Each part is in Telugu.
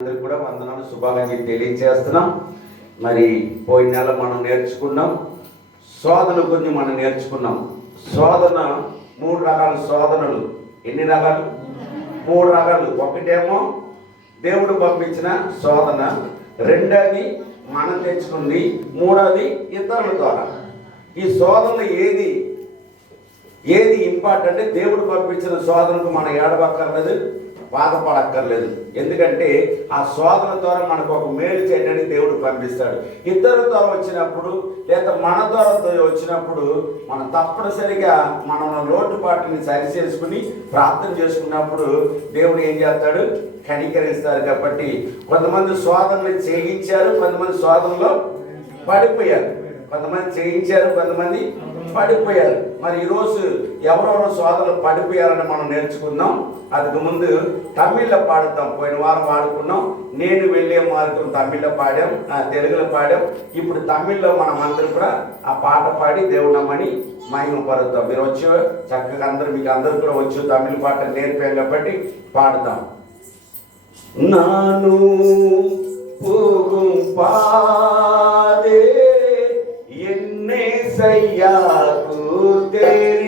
అందరికి కూడా వందనాలు శుభాకాంక్షలు తెలియజేస్తున్నాం. మరి పోయిన నెల మనం నేర్చుకున్నాం శోధన గురించి మనం నేర్చుకున్నాం. శోధన 3 రకాల శోధనలు. ఎన్ని రకాలు? 3 రకాలు. ఒకటేమో దేవుడు పంపించిన శోధన, రెండోది మనం తెచ్చుకుంది, మూడోది ఇతరుల ద్వారా. ఈ శోధనలు ఏది ఇంపార్టెంట్? దేవుడు పంపించిన శోధనకు మనం ఏడవక్కర్లేదు, బాధపడక్కర్లేదు. ఎందుకంటే ఆ శోధన ద్వారా మనకు ఒక మేలు చేయడానికి దేవుడు పంపిస్తాడు. ఇతరుల ద్వారా వచ్చినప్పుడు లేదా మన ద్వారా వచ్చినప్పుడు మనం తప్పనిసరిగా మన లోటుపాటుని సరి చేసుకుని ప్రార్థన చేసుకున్నప్పుడు దేవుడు ఏం చేస్తాడు? కనికరిస్తారు. కాబట్టి కొంతమంది శోధనలు చేయించారు, కొంతమంది శోధనలో పడిపోయారు. కొంతమంది చేయించారు, కొంతమంది పడిపోయారు. మరి ఈరోజు ఎవరెవరో సోదరులు పడిపోయారని మనం నేర్చుకుందాం. అందుకు ముందు తమిళ్లో పాడుతాం. పోయిన వారం పాడుకున్నాం. నేను వెళ్ళే మార్గం తమిళ్లో పాడాం, తెలుగులో పాడాం. ఇప్పుడు తమిళ్లో మనం అందరూ కూడా ఆ పాట పాడి దేవుడమ్మని మహిమపరుద్దాం. మీరు వచ్చి చక్కగా మీకు అందరూ కూడా వచ్చి తమిళ పాట నేర్పాం కాబట్టి పాడుతాం. నాను పోగుం పాదే என்னேசையாக்கு தெரியும்.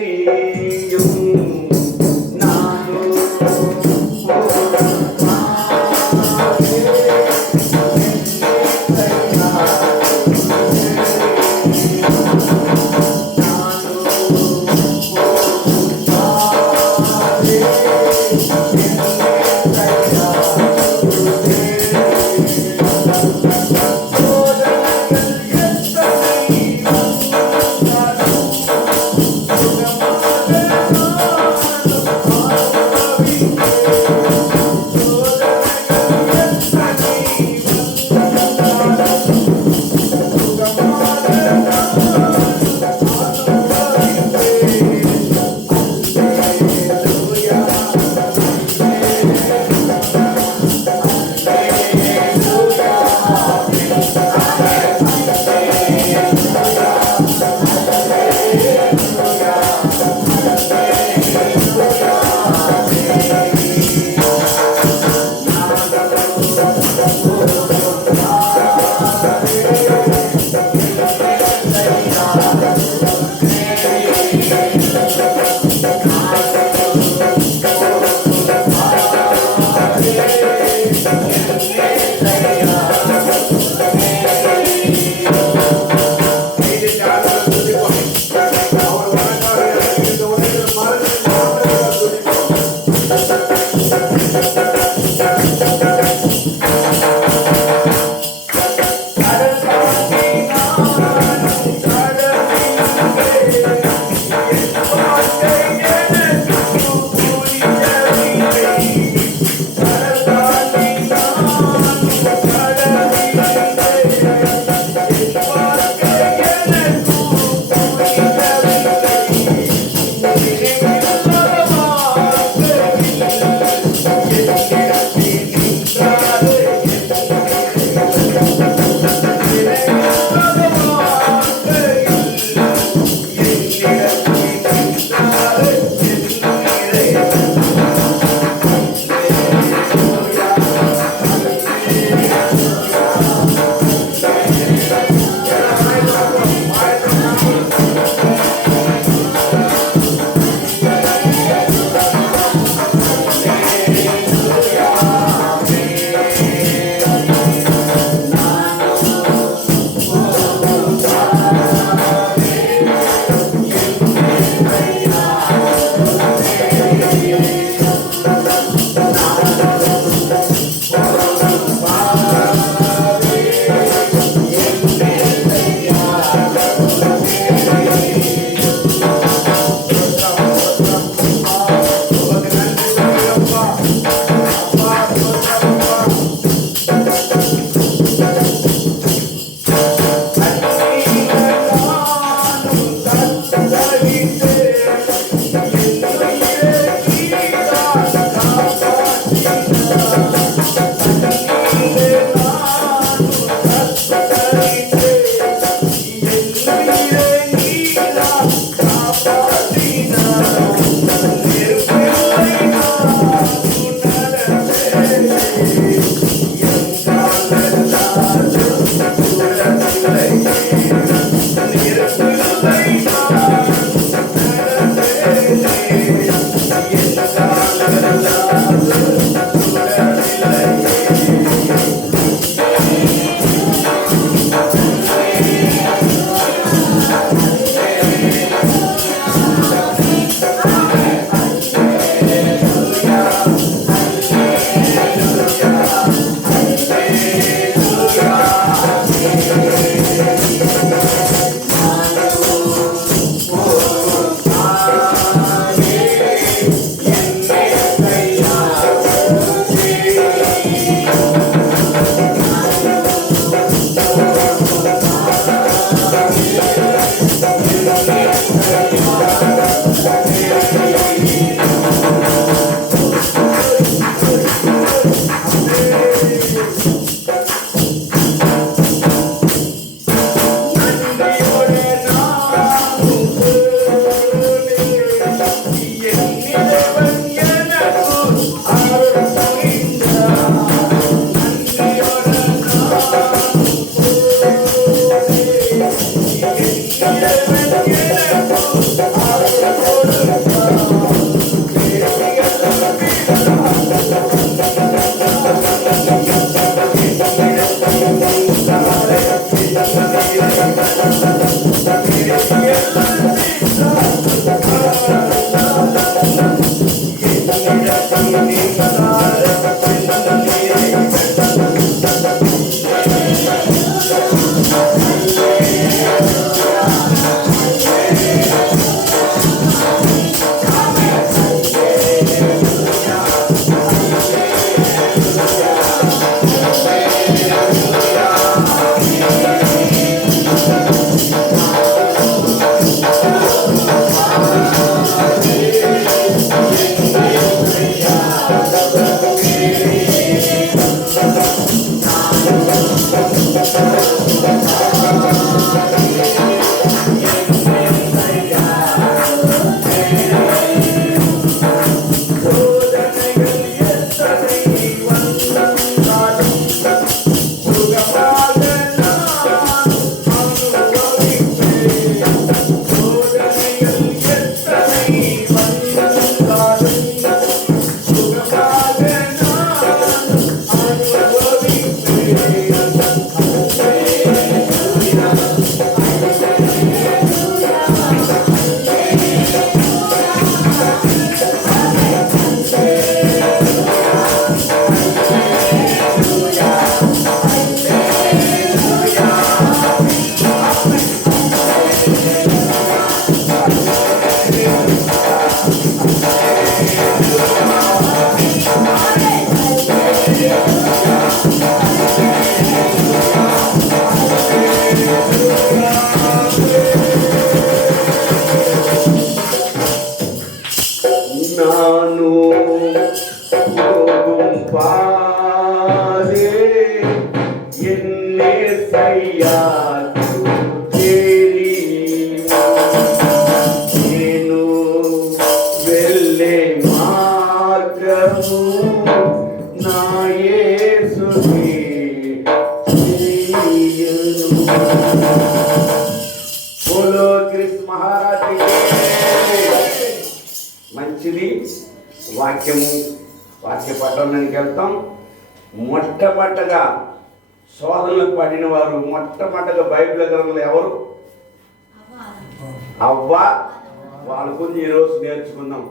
మంచిది. వాక్య పట్టణానికి వెళ్తాం. మొట్టమొదటగా శోధనలకు పడిన వారు మొట్టమొదటగా బైబిల్ గ్రంథంలో ఎవరు? అవ్వ. వాళ్ళ గురించి ఈరోజు నేర్చుకుందాం.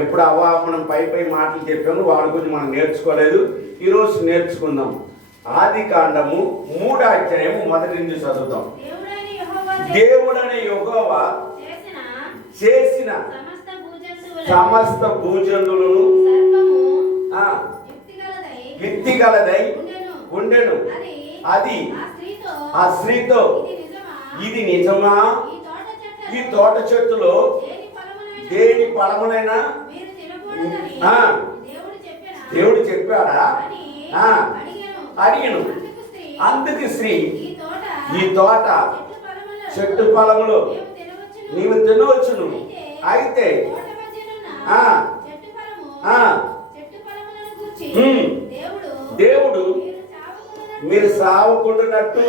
ఎప్పుడు అవ్వ మనం పై మాటలు చెప్పాము, వాళ్ళ గురించి మనం నేర్చుకోలేదు. ఈరోజు నేర్చుకుందాం. ఆదికాండము 3వ అధ్యాయం మొదటి నుంచి చదువుతాం. దేవుడనే యెహోవా చేసిన సమస్త భూజంతువులను యుక్తిగలదై ఉండెను. అది ఆ స్త్రీతో, ఇది నిజమా? ఈ తోట చెట్టులో దేని ఫలమునైనా దేవుడు చెప్పాడా అడిగను. అందుకు స్త్రీ, ఈ తోట చెట్టు ఫలములు నీవు తినవచ్చును. అయితే దేవుడు మీరు సావకుండానట్టు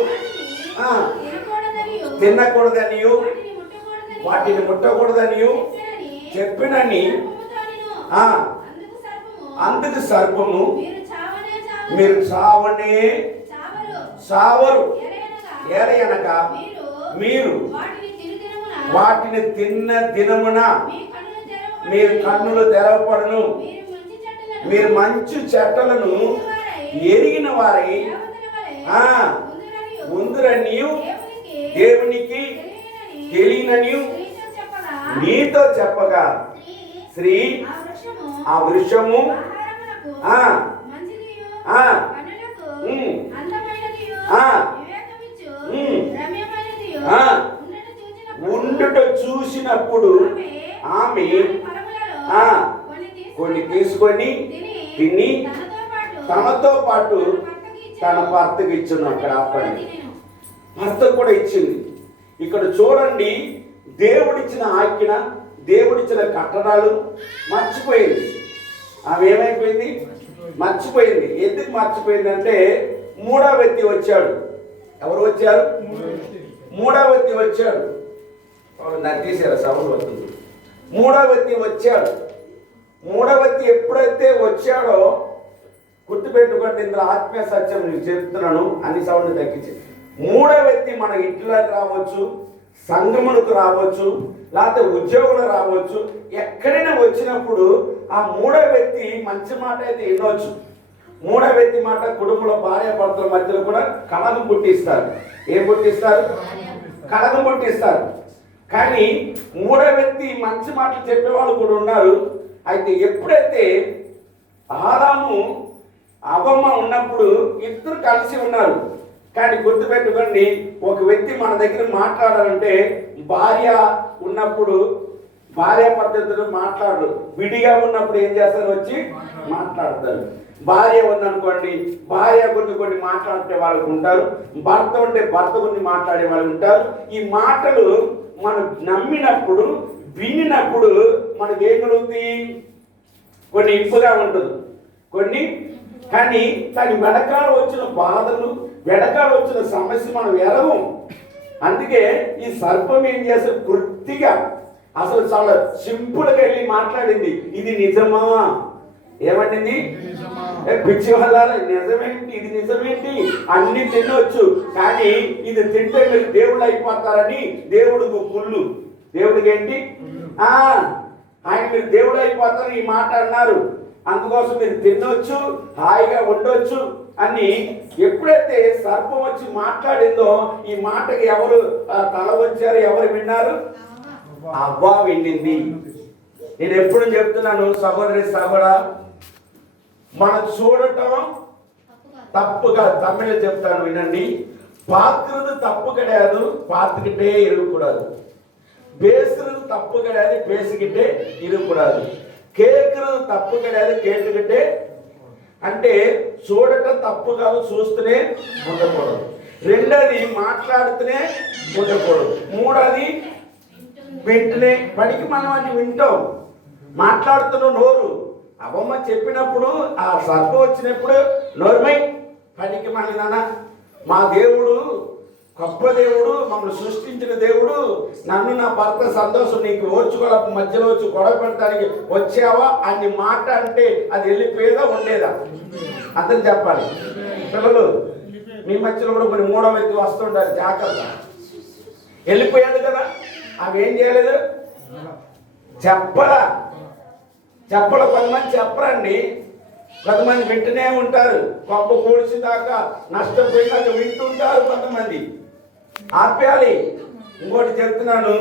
తినకూడదనియు వాటిని ముట్టకూడదనియు చెప్పినని అందుకు సర్పము మీరు చావనే సావరు. ఏలయనగా మీరు వాటిని తిన్న దినమున మీరు కన్నులు తెరవపడును. మీరు మంచి చెట్టలను ఎరిగిన వారై ఉందురనియు దేవునికి తెలియననియు నీతో చెప్పగా స్త్రీ ఆ వృక్షము ఉండుట చూసినప్పుడు ఆమె కొన్ని తీసుకొని తిని తనతో పాటు తన భర్తకి ఇచ్చింది. అక్కడ ఆపండి, భర్తకు కూడా ఇచ్చింది. ఇక్కడ చూడండి, దేవుడిచ్చిన ఆజ్ఞ, దేవుడిచ్చిన కట్టడాలు మర్చిపోయింది. ఆమె ఏమైపోయింది? మర్చిపోయింది. ఎందుకు మర్చిపోయిందంటే మూడో వ్యక్తి వచ్చాడు. ఎవరు వచ్చారు? మూడో వ్యక్తి వచ్చాడు. నరికేశారు, సౌండ్ వస్తుంది. మూడో వ్యక్తి వచ్చాడు. మూడో వ్యక్తి ఎప్పుడైతే వచ్చాడో గుర్తుపెట్టుకోండి, ఇందులో ఆత్మీయ సత్యం నేను చెప్తున్నాను, అన్ని సౌండ్ తగ్గించి. మూడో వ్యక్తి మన ఇంట్లోకి రావచ్చు, సంఘములకు రావచ్చు, లేకపోతే ఉద్యోగులు రావచ్చు. ఎక్కడైనా వచ్చినప్పుడు ఆ మూడో వ్యక్తి మంచి మాట అయితే వినవచ్చు. మూడో వ్యక్తి మాట కుటుంబంలో భార్య భర్తల మధ్యలో కూడా కలగం పుట్టిస్తారు. ఏం పుట్టిస్తారు? కలగం పుట్టిస్తారు. కానీ మూడో వ్యక్తి మంచి మాటలు చెప్పేవాళ్ళు కూడా ఉన్నారు. అయితే ఎప్పుడైతే ఆదాము అవ్వమ్మ ఉన్నప్పుడు ఇద్దరు కలిసి ఉన్నారు. కానీ గుర్తుపెట్టుకోండి, ఒక వ్యక్తి మన దగ్గర మాట్లాడాలంటే భార్య ఉన్నప్పుడు భార్య పద్ధతులు మాట్లాడరు. విడిగా ఉన్నప్పుడు ఏం చేస్తారు? వచ్చి మాట్లాడతారు. భార్య ఉందనుకోండి, భార్య గురించి కొన్ని మాట్లాడే వాళ్ళకు ఉంటారు. భర్త ఉంటే భర్త గురించి మాట్లాడే వాళ్ళు ఉంటారు. ఈ మాటలు మనం నమ్మినప్పుడు, వినినప్పుడు మనకి ఏం కలుగుతుంది? కొన్ని ఇంపుగా ఉంటుంది, కొన్ని. కానీ దాని వెనకాల వచ్చిన బాధలు, వెనకాల వచ్చిన సమస్య మనం ఎరగం. అందుకే ఈ సర్పం ఏం చేస్తారు? పూర్తిగా అసలు చాలా సింపుల్గా వెళ్ళి మాట్లాడింది. ఇది నిజమా? ఏమంటుంది? పిచ్చి వల్ల నిజమేంటి? ఇది నిజమేంటి? అన్ని తినవచ్చు, కానీ ఇది తింటే మీరు దేవుళ్ళు అయిపోతారని దేవుడికి కుళ్ళు. దేవుడికి ఏంటి? ఆయన మీరు దేవుడు అయిపోతారు ఈ మాట అన్నారు. అందుకోసం మీరు తినొచ్చు, హాయిగా ఉండొచ్చు అని. ఎప్పుడైతే సర్పం వచ్చి మాట్లాడిందో ఈ మాటకి ఎవరు తల వచ్చారు? ఎవరు విన్నారు? అవ్వ విన్నింది. నేను ఎప్పుడు చెప్తున్నాను, సహోదరి సహోదరా, మనం చూడటం తప్పుగా, తమిళ చెప్తాను వినండి. పాత్రది తప్పు கிடையாது, பார்த்துக்கிட்டே இருக்கக்கூடாது. பேசுறது தப்பு கிடையாது, பேசிக்கிட்டே இருக்கக்கூடாது. కేకుறது తప్పు கிடையாது, కేటుకిట్టే. అంటే చూడటం తప్పు కాదు, చూస్తూనే ఉండకూడదు. రెండోది మాట్లాడుతూనే ఉండకూడదు. మూడోది వింటనే. పనికి మనం అని వింటాం, మాట్లాడుతున్న నోరు. అవ్వమ్మ చెప్పినప్పుడు, ఆ సర్పం వచ్చినప్పుడు నోరుమై పనికి మన మా దేవుడు గొప్ప దేవుడు, మమ్మల్ని సృష్టించిన దేవుడు, నన్ను నా భర్త సంతోషం నీకు ఓర్చుకోలే మధ్యలో వచ్చి గొడవ పెడతానికి వచ్చావా అని మాట అంటే అది వెళ్ళిపోయేదా ఉండేదా? అందరూ చెప్పాలి. పిల్లలు మీ మధ్యలో కూడా కొన్ని మూడో వ్యక్తి వస్తుంటారు, జాగ్రత్త. వెళ్ళిపోయాడు కదా, అవి ఏం చేయలేదు, చెప్పలా. కొంతమంది చెప్పరండి, కొంతమంది వింటూనే ఉంటారు. గొప్ప కోడిసి దాకా నష్టపోయినాక వింటుంటారు కొంతమంది. ఆప్యాలి. ఇంకోటి చెప్తున్నాను,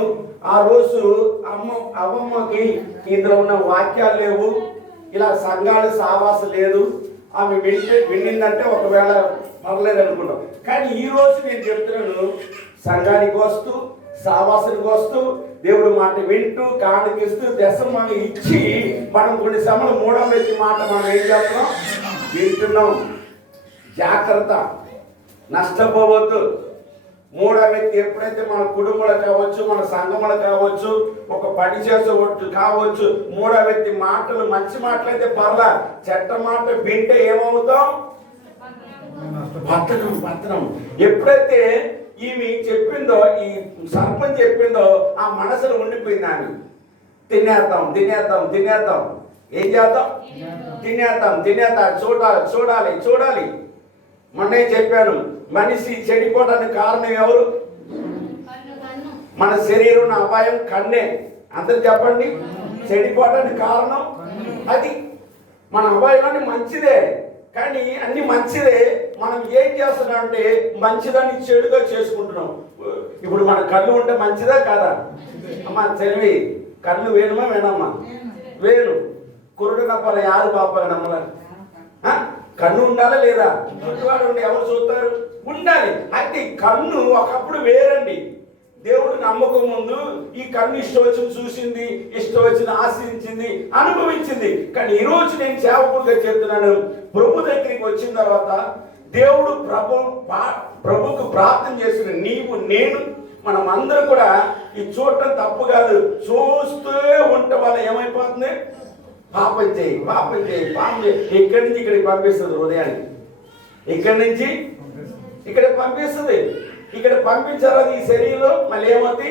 ఆ రోజు అమ్మమ్మకి ఇందులో ఉన్న వాక్యాలు లేవు, ఇలా సంఘాలు సావాస లేదు. ఆమె విన్నిందంటే ఒకవేళ పర్లేదు అనుకున్నాం. కానీ ఈ రోజు నేను చెప్తున్నాను, సంఘానికి వస్తూ, సావాసానికి వస్తూ, దేవుడు మాట వింటూ, కానికిస్తూ, దశం ఇచ్చి, మనం కొన్ని సమయంలో మూడో వ్యక్తి మాట మనం ఏం చేస్తున్నాం? వింటున్నాం. జాగ్రత్త, నష్టపోవద్దు. మూడో వ్యక్తి ఎప్పుడైతే మన కుటుంబాలు కావచ్చు, మన సంఘములు కావచ్చు, ఒక పని చేసేవాళ్ళు కావచ్చు, మూడో వ్యక్తి మాటలు మంచి మాటలైతే పర్లా, చెడ్డ మాట వింటే ఏమవుతాం? పతనం. ఎప్పుడైతే ఈమె చెప్పిందో, ఈ సర్పం చెప్పిందో, ఆ మనసులో ఉండిపోయింది. ఆమె తినేద్దాం. ఏం చేద్దాం? తినేద్దాం. చూడాలి. మొన్నే చెప్పాను, మనిషి చెడిపోవడానికి కారణం ఎవరు? మన శరీరం అపాయం కన్నే. అందరు చెప్పండి. చెడిపోవడానికి కారణం అది. మన అపాయాన్ని మంచిదే, కానీ అన్ని మంచిదే, మనం ఏం చేస్తున్నాం అంటే మంచిదాన్ని చెడుగా చేసుకుంటున్నాం. ఇప్పుడు మన కళ్ళు ఉంటే మంచిదా కాదా? అమ్మా తెలివి, కళ్ళు వేణుమా వేణమ్మా? వేణు. కురుడు నప్పాల యారు పాపాలి నమ్మలారు. కన్ను ఉండాలా లేదా? చుట్టువాడు ఉండి ఎవరు చూస్తారు? ఉండాలి. అయితే కన్ను ఒకప్పుడు వేరండి. దేవుడు నమ్మకం ముందు ఈ కన్ను ఇష్టం వచ్చింది చూసింది, ఇష్టం వచ్చింది ఆశ్రయించింది, అనుభవించింది. కానీ ఈరోజు నేను సేవకుడిగా చెప్తున్నాను, ప్రభు దగ్గరికి వచ్చిన తర్వాత దేవుడు ప్రభుకు ప్రార్థన చేసిన నీవు నేను మనం అందరం కూడా ఈ చూడటం తప్పు కాదు, చూస్తూ ఉంటే వల్ల ఏమైపోతుంది? పాపం చేయి. ఇక్కడి నుంచి ఇక్కడికి పంపిస్తుంది హృదయాన్ని, ఇక్కడి నుంచి ఇక్కడ పంపిస్తుంది. ఇక్కడ పంపించారు ఈ శరీరంలో మళ్ళీ ఏమవుతుంది?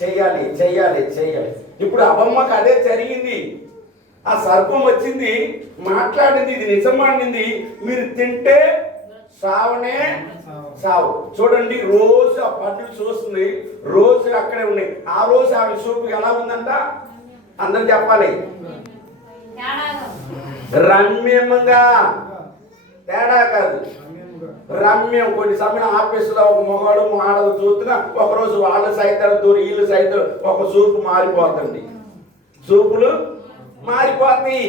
చెయ్యాలి. ఇప్పుడు అమ్మమ్మకి అదే జరిగింది. ఆ సర్పం వచ్చింది, మాట్లాడింది, ఇది నిజమాడింది, మీరు తింటే సావనే సావు. చూడండి, రోజు ఆ పండ్లు చూస్తుంది, రోజు అక్కడే ఉన్నాయి. ఆ రోజు ఆమె చూపు ఎలా ఉందంట? అందరు చెప్పాలి. రమ్యంగా, తేడా కాదు, రమ్యం. కొన్ని సమయం ఆఫీసులో ఒక మొగాడు ఆడలు చూస్తున్నా ఒకరోజు వాళ్ళ సైతాలు దూరి వీళ్ళు సైతం ఒక చూపు మారిపోతుంది. చూపులు మారిపోతాయి,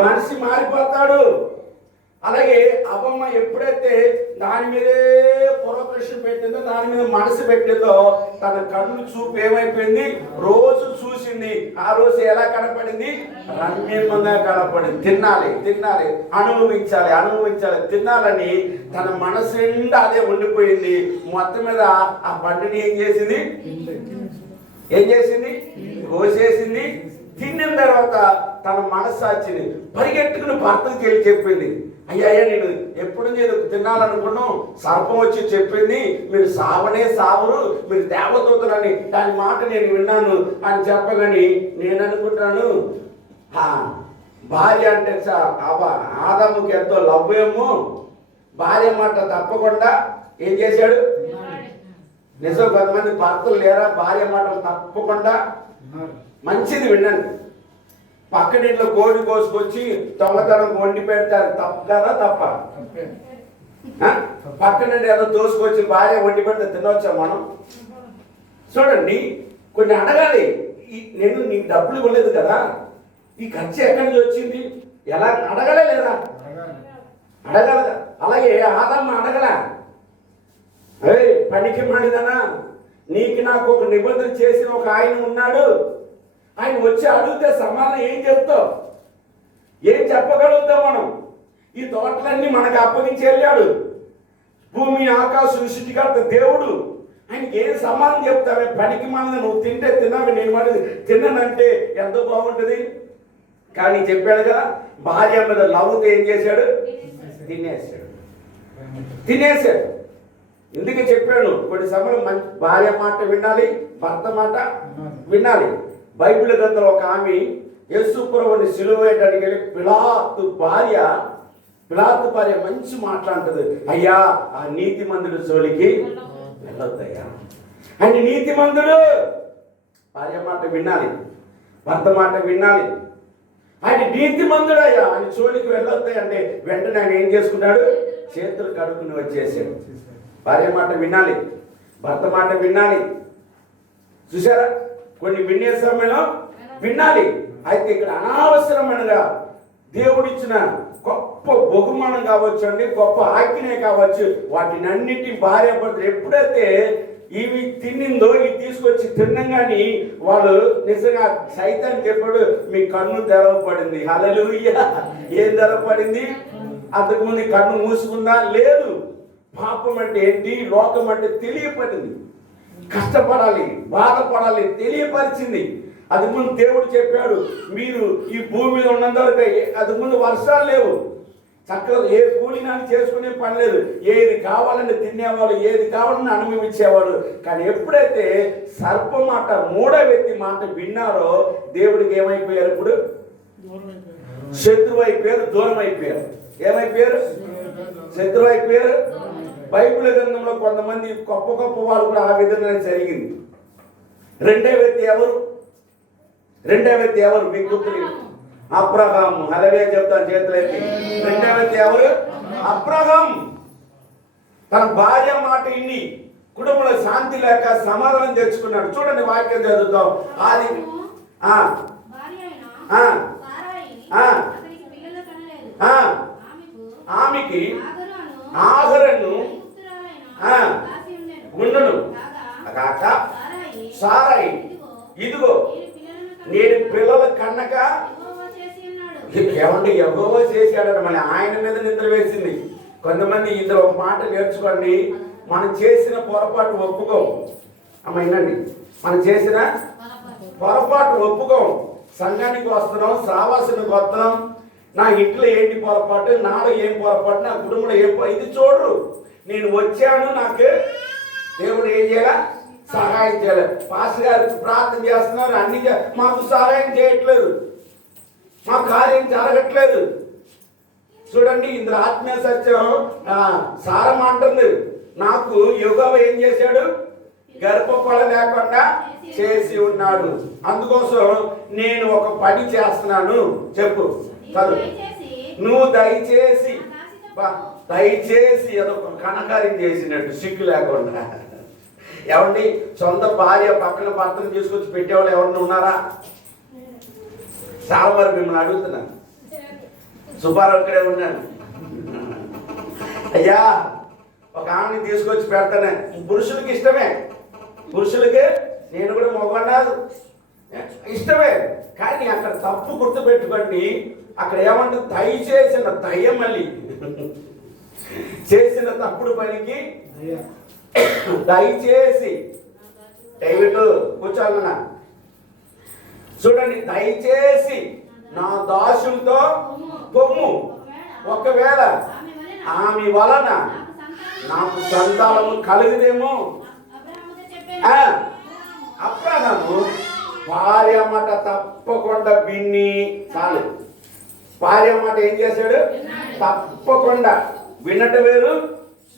మనిషి మారిపోతాడు. అలాగే అమ్మమ్మ ఎప్పుడైతే దాని మీదే పురోకృష్ణ పెట్టిందో, దాని మీద మనసు పెట్టిందో, తన కన్ను చూపు ఏమైపోయింది? రోజు చూసింది. ఆ రోజు ఎలా కనపడింది? రమ్యంగా కనపడింది. తినాలి, అనుభవించాలి, తినాలని తన మనసు నిండా అదే ఉండిపోయింది. మొత్తం మీద ఆ పండుని ఏం చేసింది? కోసేసింది. తిన్న తర్వాత తన మనస్సాక్షిని పరిగెట్టుకుని భర్తకి వెళ్ళి చెప్పింది, అయ్యా నేను ఎప్పుడు నేను తినాలనుకున్నాను, సర్పం వచ్చి చెప్పింది మీరు సావనే సావరు, మీరు దేవదూతలని, దాని మాట నేను విన్నాను అని చెప్పగాని నేను అనుకుంటాను, భార్య అంటే ఆదాముకి ఎంతో లవ్వేమో, భార్య మాట తప్పకుండా ఏం చేశాడు? నిజం, కొంతమంది భర్తలు లేరా భార్య మాటలు తప్పకుండా మంచిది వినండి. పక్కనింట్లో కోడి కోసుకొచ్చి దొంగతనం వండి పెడతారు, తప్ప పక్కనండి ఏదో దోసుకొచ్చి భార్య వండి పెడితే తినవచ్చా మనం? చూడండి, కొన్ని అడగాలి. నేను నీకు డబ్బులు ఇవ్వలేదు కదా, ఈ ఖర్చు ఎక్కడి నుంచి వచ్చింది? ఎలా అడగలే లేదా? అడగల. అలాగే ఆదమ్మ అడగల, పనికి మాడిదనా, నీకు నాకు ఒక నిబంధన చేసిన ఒక ఆయన ఉన్నాడు, ఆయన వచ్చి అడిగితే సమాధానం ఏం చెప్తావు? ఏం చెప్పగలుగుతాం మనం? ఈ తోటలన్నీ మనకు అప్పగించి వెళ్ళాడు, భూమి ఆకాశం సృష్టికర్త దేవుడు, ఆయనకి ఏం సమాధానం చెప్తావే? పనికి మనది, నువ్వు తింటే తిన్నావు, నేను మాట తిన్నానంటే ఎంతో బాగుంటుంది. కానీ చెప్పాడు కదా, భార్య మీద లవ్వుతో ఏం చేశాడు? తినేశాడు. ఎందుకు చెప్పాను? కొన్ని సమయం భార్య మాట వినాలి, భర్త మాట వినాలి. బైబిల్ గ్రంథంలో ఒక ఆమె యేసు ప్రభువుని సిలువ వేయడానికి వెళ్ళి పిలాతు భార్య మంచి మాట్లాడుతుంది, అయ్యా ఆ నీతిమంతుడు జోలికి వెళ్ళొద్దయ్యా. ఆయన నీతిమంతుడు, భార్య మాట వినాలి, భర్త మాట వినాలి. ఆయన నీతిమంతుడు అయ్యా, ఆయన జోలికి వెళ్ళొద్దాయి అంటే వెంటనే ఆయన ఏం చేసుకున్నాడు? చేతులు కడుక్కుని వచ్చేసాడు. భార్య మాట వినాలి, భర్త మాట వినాలి. చూసారా, కొన్ని వినే సమయంలో వినాలి. అయితే ఇక్కడ అనవసరమైనగా దేవుడిచ్చిన గొప్ప బహుమానం కావచ్చు అండి, గొప్ప ఆజ్ఞనే కావచ్చు, వాటిని అన్నిటి భార్య భర్తలు ఎప్పుడైతే ఇవి తిన్నిందో, ఇవి తీసుకొచ్చి తిన్నగాని వాళ్ళు నిజంగా సైతాన్ని చెప్పాడు, మీ కన్ను తెరవబడింది. హల్లెలూయా. ఏం తెరవబడింది? అంతకుముందు కన్ను మూసుకుందా? లేదు. పాపం అంటే ఏంటి, లోకం అంటే తెలియపడింది. కష్టపడాలి, బాధపడాలి తెలియపరిచింది. అది ముందు దేవుడు చెప్పాడు, మీరు ఈ భూమి మీద ఉన్నంత వరకు అది ముందు వర్షాలు లేవు, చక్కగా ఏ కూలినాన్ని చేసుకునే పని లేదు. ఏది కావాలని తినేవాడు, ఏది కావాలని అనుభవించేవాడు. కానీ ఎప్పుడైతే సర్ప మాట, మూడో వ్యక్తి మాట విన్నారో దేవుడికి ఏమైపోయారు? ఇప్పుడు శత్రువు అయిపోయారు, దూరం అయిపోయారు. ఏమైపోయారు? శత్రువు అయిపోయారు. బైబిల్ గ్రంథంలో కొంతమంది గొప్ప గొప్ప వాళ్ళు కూడా ఆ విధంగా జరిగింది. రెండో వ్యక్తి ఎవరు మీకు గుర్తులేదు? అబ్రహాము. అలాగే చెప్తాను చేతులైతే. రెండో వ్యక్తి ఎవరు? అబ్రహాం. తన భార్య మాట ఇన్ని కుటుంబంలో శాంతి లేక సమాధానం తెచ్చుకున్నాడు. చూడండి, వాక్యం చదువుతాం. ఆది ఆమెకి ఆగరను ఉండును కాక సారాయి, ఇదిగో నేను పిల్లల కన్నక. ఏమండి, యెహోవా చేశాడని మళ్ళీ ఆయన మీద నిద్ర వేసింది. కొంతమంది ఇందులో ఒక మాట నేర్చుకోండి. మనం చేసిన పొరపాటు ఒప్పుకోం. అమ్మ వినండి, మనం చేసిన పొరపాటు ఒప్పుకోం. సంఘానికి వస్తున్నాం, శ్రావాసానికి వస్తున్నాం. నా ఇంట్లో ఏంటి పొరపాటు, నాలో ఏం పొరపాటు, నా కుటుంబంలో ఏం ఇది చూడరు. నేను వచ్చాను, నాకు దేవుడు ఏం చేయాలి? సహాయం చేయాలి. పాస్టర్ గారు ప్రార్థన చేస్తున్నారు, అన్ని మాకు సహాయం చేయట్లేదు, మా కార్యం జరగట్లేదు. చూడండి, ఇందులో ఆత్మీయ సత్యం సారం అంటుంది. నాకు యెహోవా ఏం చేశాడు? గర్భఫల లేకుండా చేసి ఉన్నాడు. అందుకోసం నేను ఒక పని చేస్తున్నాను. చెప్పు, చదువు. నువ్వు దయచేసి అదొక కనకార్యం చేసినట్టు సిగ్గు లేకుండా. ఏమండి, సొంత భార్య పక్కన భర్తను తీసుకొచ్చి పెట్టేవాళ్ళు ఎవరిని ఉన్నారా? చాలా వరకు మిమ్మల్ని అడుగుతున్నాను. సుబ్బారావు ఇక్కడే ఉన్నాను. అయ్యా, ఒక ఆమెని తీసుకొచ్చి పెడతానే. పురుషులకి ఇష్టమే, పురుషులకి, నేను కూడా మగవాడు ఇష్టమే. కానీ అక్కడ తప్పు గుర్తుపెట్టుకోండి. అక్కడ ఏమంటుంది? దయచేసిన దయ, మళ్ళీ చేసిన తప్పుడు పనికి దయచేసి. డైవిడ్ కూర్చోాలన్నా, చూడండి, దయచేసి నా దాసులతో పొమ్ము, ఒకవేళ ఆమె వలన నాకు సంతానము కలిగిదేమో. అబ్రహాము భార్య మాట తప్పకుండా విని, చాలు, భార్య మాట ఏం చేశాడు? తప్పకుండా వినట వేరు,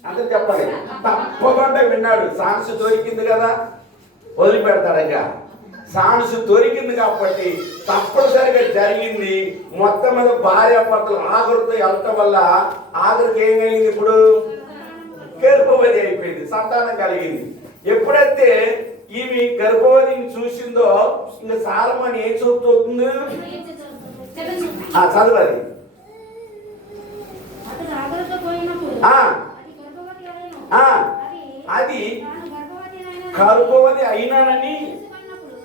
అంతే చెప్పాలి. తప్పకుండా విన్నాడు. సాన్స్ దొరికింది కదా, వదిలిపెడతాడు. ఇంకా సాన్స్ దొరికింది కాబట్టి తప్పనిసరిగా జరిగింది. మొత్తం మీద భార్య భర్తలు ఆఖరితో వెళ్ళటం వల్ల ఆఖరికి ఏం కలిగింది? ఇప్పుడు గర్భవతి అయిపోయింది, సంతానం కలిగింది. ఎప్పుడైతే ఈమె గర్భవతిని చూసిందో ఇంకా సారమని ఏం చూపుతుంది? చదవాలి. అది గర్భవతి అయినానని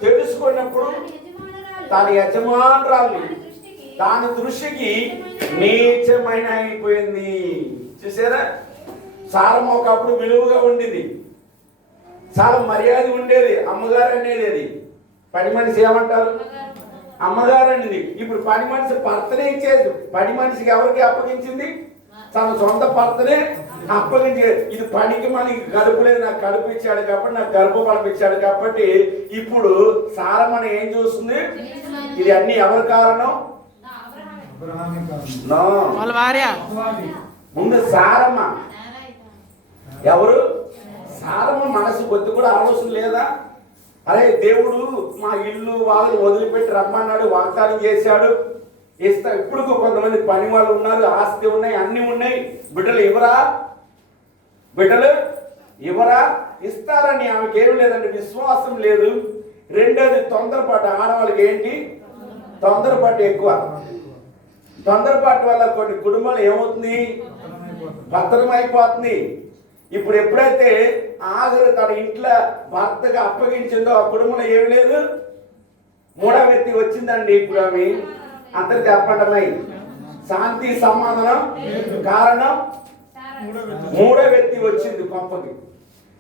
తెలుసుకున్నప్పుడు తన యజమానురాలు దాని దృష్టికి నీచమైన అయిపోయింది. చూసారా? సారం ఒకప్పుడు విలువగా ఉండేది, చాలా మర్యాద ఉండేది. అమ్మగారు అనేది అది. పని మనిషి ఏమంటారు? అమ్మగారు అనేది. ఇప్పుడు పని మనిషి భర్తనే ఇచ్చేది. పని మనిషికి ఎవరికి అప్పగించింది? తన సొంత భర్తనే అప్పగించే. ఇది పనికి మనకి గడుపు లేదు, నాకు కడుపు ఇచ్చాడు కాబట్టి, నాకు గర్భఫలం ఇచ్చాడు కాబట్టి. ఇప్పుడు సారమని ఏం చూస్తుంది? ఇది అన్ని ఎవరి కారణం? ముందు సారమ్మ ఎవరు? సారమ్మ మనసు కొద్ది కూడా ఆలోచన లేదా? అరే, దేవుడు మా ఇల్లు వాళ్ళని వదిలిపెట్టి రమ్మన్నాడు, వాగ్దానం చేశాడు, ఇస్తా. ఇప్పుడు కొంతమంది పని వాళ్ళు ఉన్నారు, ఆస్తి ఉన్నాయి, అన్ని ఉన్నాయి. బిడ్డలు ఇవ్వరా? ఇస్తారని ఆమెకి ఏమి లేదండి, విశ్వాసం లేదు. రెండోది తొందరపాటు. ఆడవాళ్ళకి ఏంటి? తొందరపాటు ఎక్కువ. తొందరపాటు వల్ల కొన్ని కుటుంబాలు ఏమవుతుంది? భద్రం అయిపోతుంది. ఇప్పుడు ఎప్పుడైతే ఆఖరు తన ఇంట్లో భర్తగా అప్పగించిందో ఆ కుటుంబంలో ఏమి లేదు. మూడో వ్యక్తి వచ్చిందండి. ఇప్పుడు ఆమె అందరికి చెప్పండి, శాంతి సమాధానం కారణం మూడో వ్యక్తి వచ్చింది కొంపకి.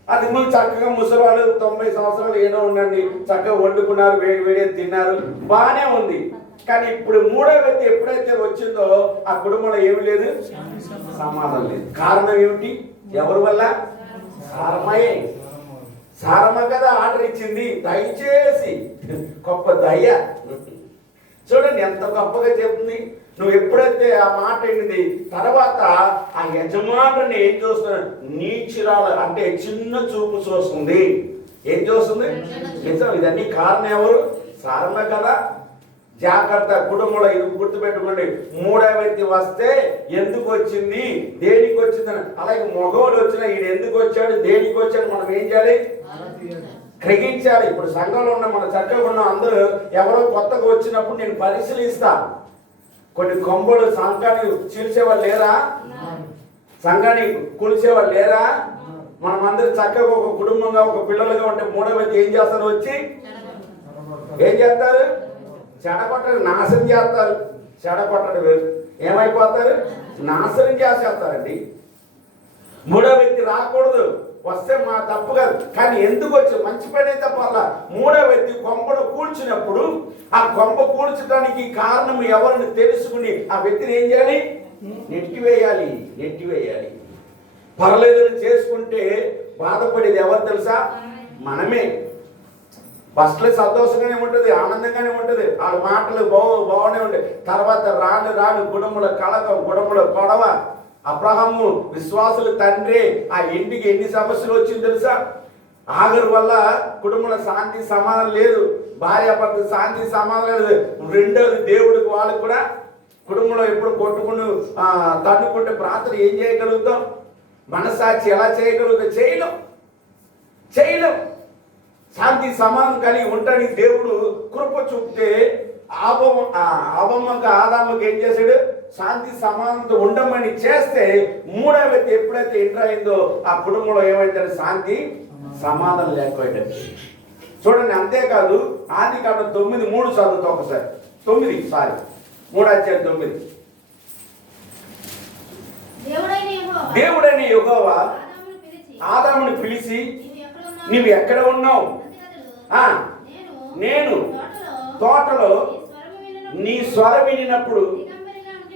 అది ముందు చక్కగా ముసలివాళ్ళు 90 సంవత్సరాలు ఏదో ఉండండి, చక్కగా వండుకున్నారు, వేడి తిన్నారు, బాగానే ఉంది. కానీ ఇప్పుడు మూడో వ్యక్తి ఎప్పుడైతే వచ్చిందో ఆ కుటుంబంలో ఏమి లేదు, సమాధానం లేదు. కారణం ఏమిటి? ఎవరి వల్ల? సారమయ్యే. సారమ్మ కదా ఆర్డర్ ఇచ్చింది, దయచేసి. గొప్ప దయ చూడండి ఎంత గొప్పగా చెప్తుంది. నువ్వు ఎప్పుడైతే ఆ మాట ఏంటి తర్వాత ఆ యజమానుని ఏం చూస్తున్నాడు? నీచురాలు అంటే చిన్న చూపు చూస్తుంది. ఏం చూస్తుంది? నిజం. ఇదన్నీ కారణం ఎవరు? సారమ్మ కదా. జాగ్రత్త. కుటుంబంలో ఇది గుర్తుపెట్టుకోండి. మూడో వ్యక్తి వస్తే ఎందుకు వచ్చింది, దేనికి వచ్చిందని, అలాగే మగవాడు వచ్చినా ఈయన ఎందుకు వచ్చాడు, దేనికి వచ్చాడు, మనం ఏం చేయాలి? గ్రహించాలి. ఇప్పుడు సంఘంలో ఉన్న మన చక్కగా ఉన్న అందరూ ఎవరో కొత్తగా వచ్చినప్పుడు నేను పరిశీలిస్తా. కొన్ని కొంబలు సంఘాన్ని చీల్చేవాళ్ళు లేరా? సంఘాన్ని కూల్చేవాళ్ళు లేరా? మనం అందరూ చక్కగా ఒక కుటుంబంగా ఒక పిల్లలుగా ఉంటే మూడో వ్యక్తి ఏం చేస్తారు? వచ్చి ఏం చేస్తారు? చెడగొట్టడు, నాశనం చేస్తారు. చెడగొట్టడు వేరు, ఏమైపోతారు? నాశనం చేసేస్తారండి. మూడో వ్యక్తి రాకూడదు, వస్తే మా తప్పు కాదు. కానీ ఎందుకు వచ్చి మంచి పని అయితే పర్లా. మూడో వ్యక్తి కొంపను కూల్చినప్పుడు ఆ కొంప కూల్చడానికి కారణం ఎవరిని తెలుసుకుని ఆ వ్యక్తిని ఏం చేయాలి? నెట్టివేయాలి. నెట్టివేయాలి. పర్లేదని చేసుకుంటే బాధపడేది ఎవరు తెలుసా? మనమే. ఫస్ట్లో సంతోషంగానే ఉంటుంది, ఆనందంగానే ఉంటుంది, వాళ్ళ మాటలు బాగానే ఉంటాయి. తర్వాత రాను రాను కుటుంబంలో కలకం, కుటుంబంలో గొడవ. అబ్రహాము విశ్వాసుల తండ్రి, ఆ ఇంటికి ఎన్ని సమస్యలు వచ్చింది తెలుసా? ఆగరు వల్ల కుటుంబంలో శాంతి సమాధానం లేదు, భార్యాభర్త శాంతి సమాధానం లేదు. రెండోది దేవుడికి వాళ్ళకు కూడా కుటుంబంలో ఎప్పుడు కొట్టుకుని తన్నుకుంటే ప్రార్థన ఏం చేయగలుగుతాం? మనసాక్షి ఎలా చేయగలుగుతాం? చేయలేం. శాంతి సమాధానం కలిగి ఉంటానికి దేవుడు కృప చూపితే ఆదాముకి ఏం చేశాడు? శాంతి సమాధానంతో ఉండమని చేస్తే మూడో వ్యక్తి ఎప్పుడైతే ఎంటర్ అయిందో ఆ కుటుంబంలో ఏమైతే శాంతి సమాధానం లేకపోయాడు. చూడండి. అంతేకాదు ఆదికాండం 9:3 చదువుతా ఒకసారి. 3:9 దేవుడైన యెహోవా ఆదాముని పిలిచి నీవు ఎక్కడ ఉన్నావు? నేను తోటలో నీ స్వరం వినినప్పుడు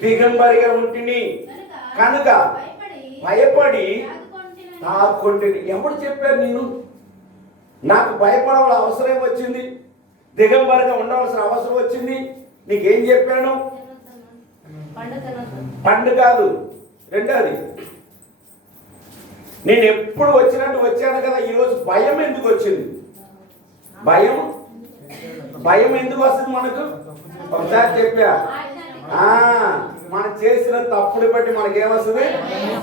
దిగంబరిగా ఉంటిని కనుక భయపడి తాకుంటిని. ఎవడు చెప్పారు నేను? నాకు భయపడవలసిన అవసరం వచ్చింది, దిగంబరిగా ఉండవలసిన అవసరం వచ్చింది. నీకేం చెప్పాను? పండు కాదు. రెండోది, నేను ఎప్పుడు వచ్చినట్టు వచ్చాను కదా. ఈరోజు భయం ఎందుకు వచ్చింది? భయం ఎందుకు వస్తుంది మనకు? ఒకసారి చెప్పా, మనం చేసిన తప్పుడు బట్టి మనకేమొస్తుంది?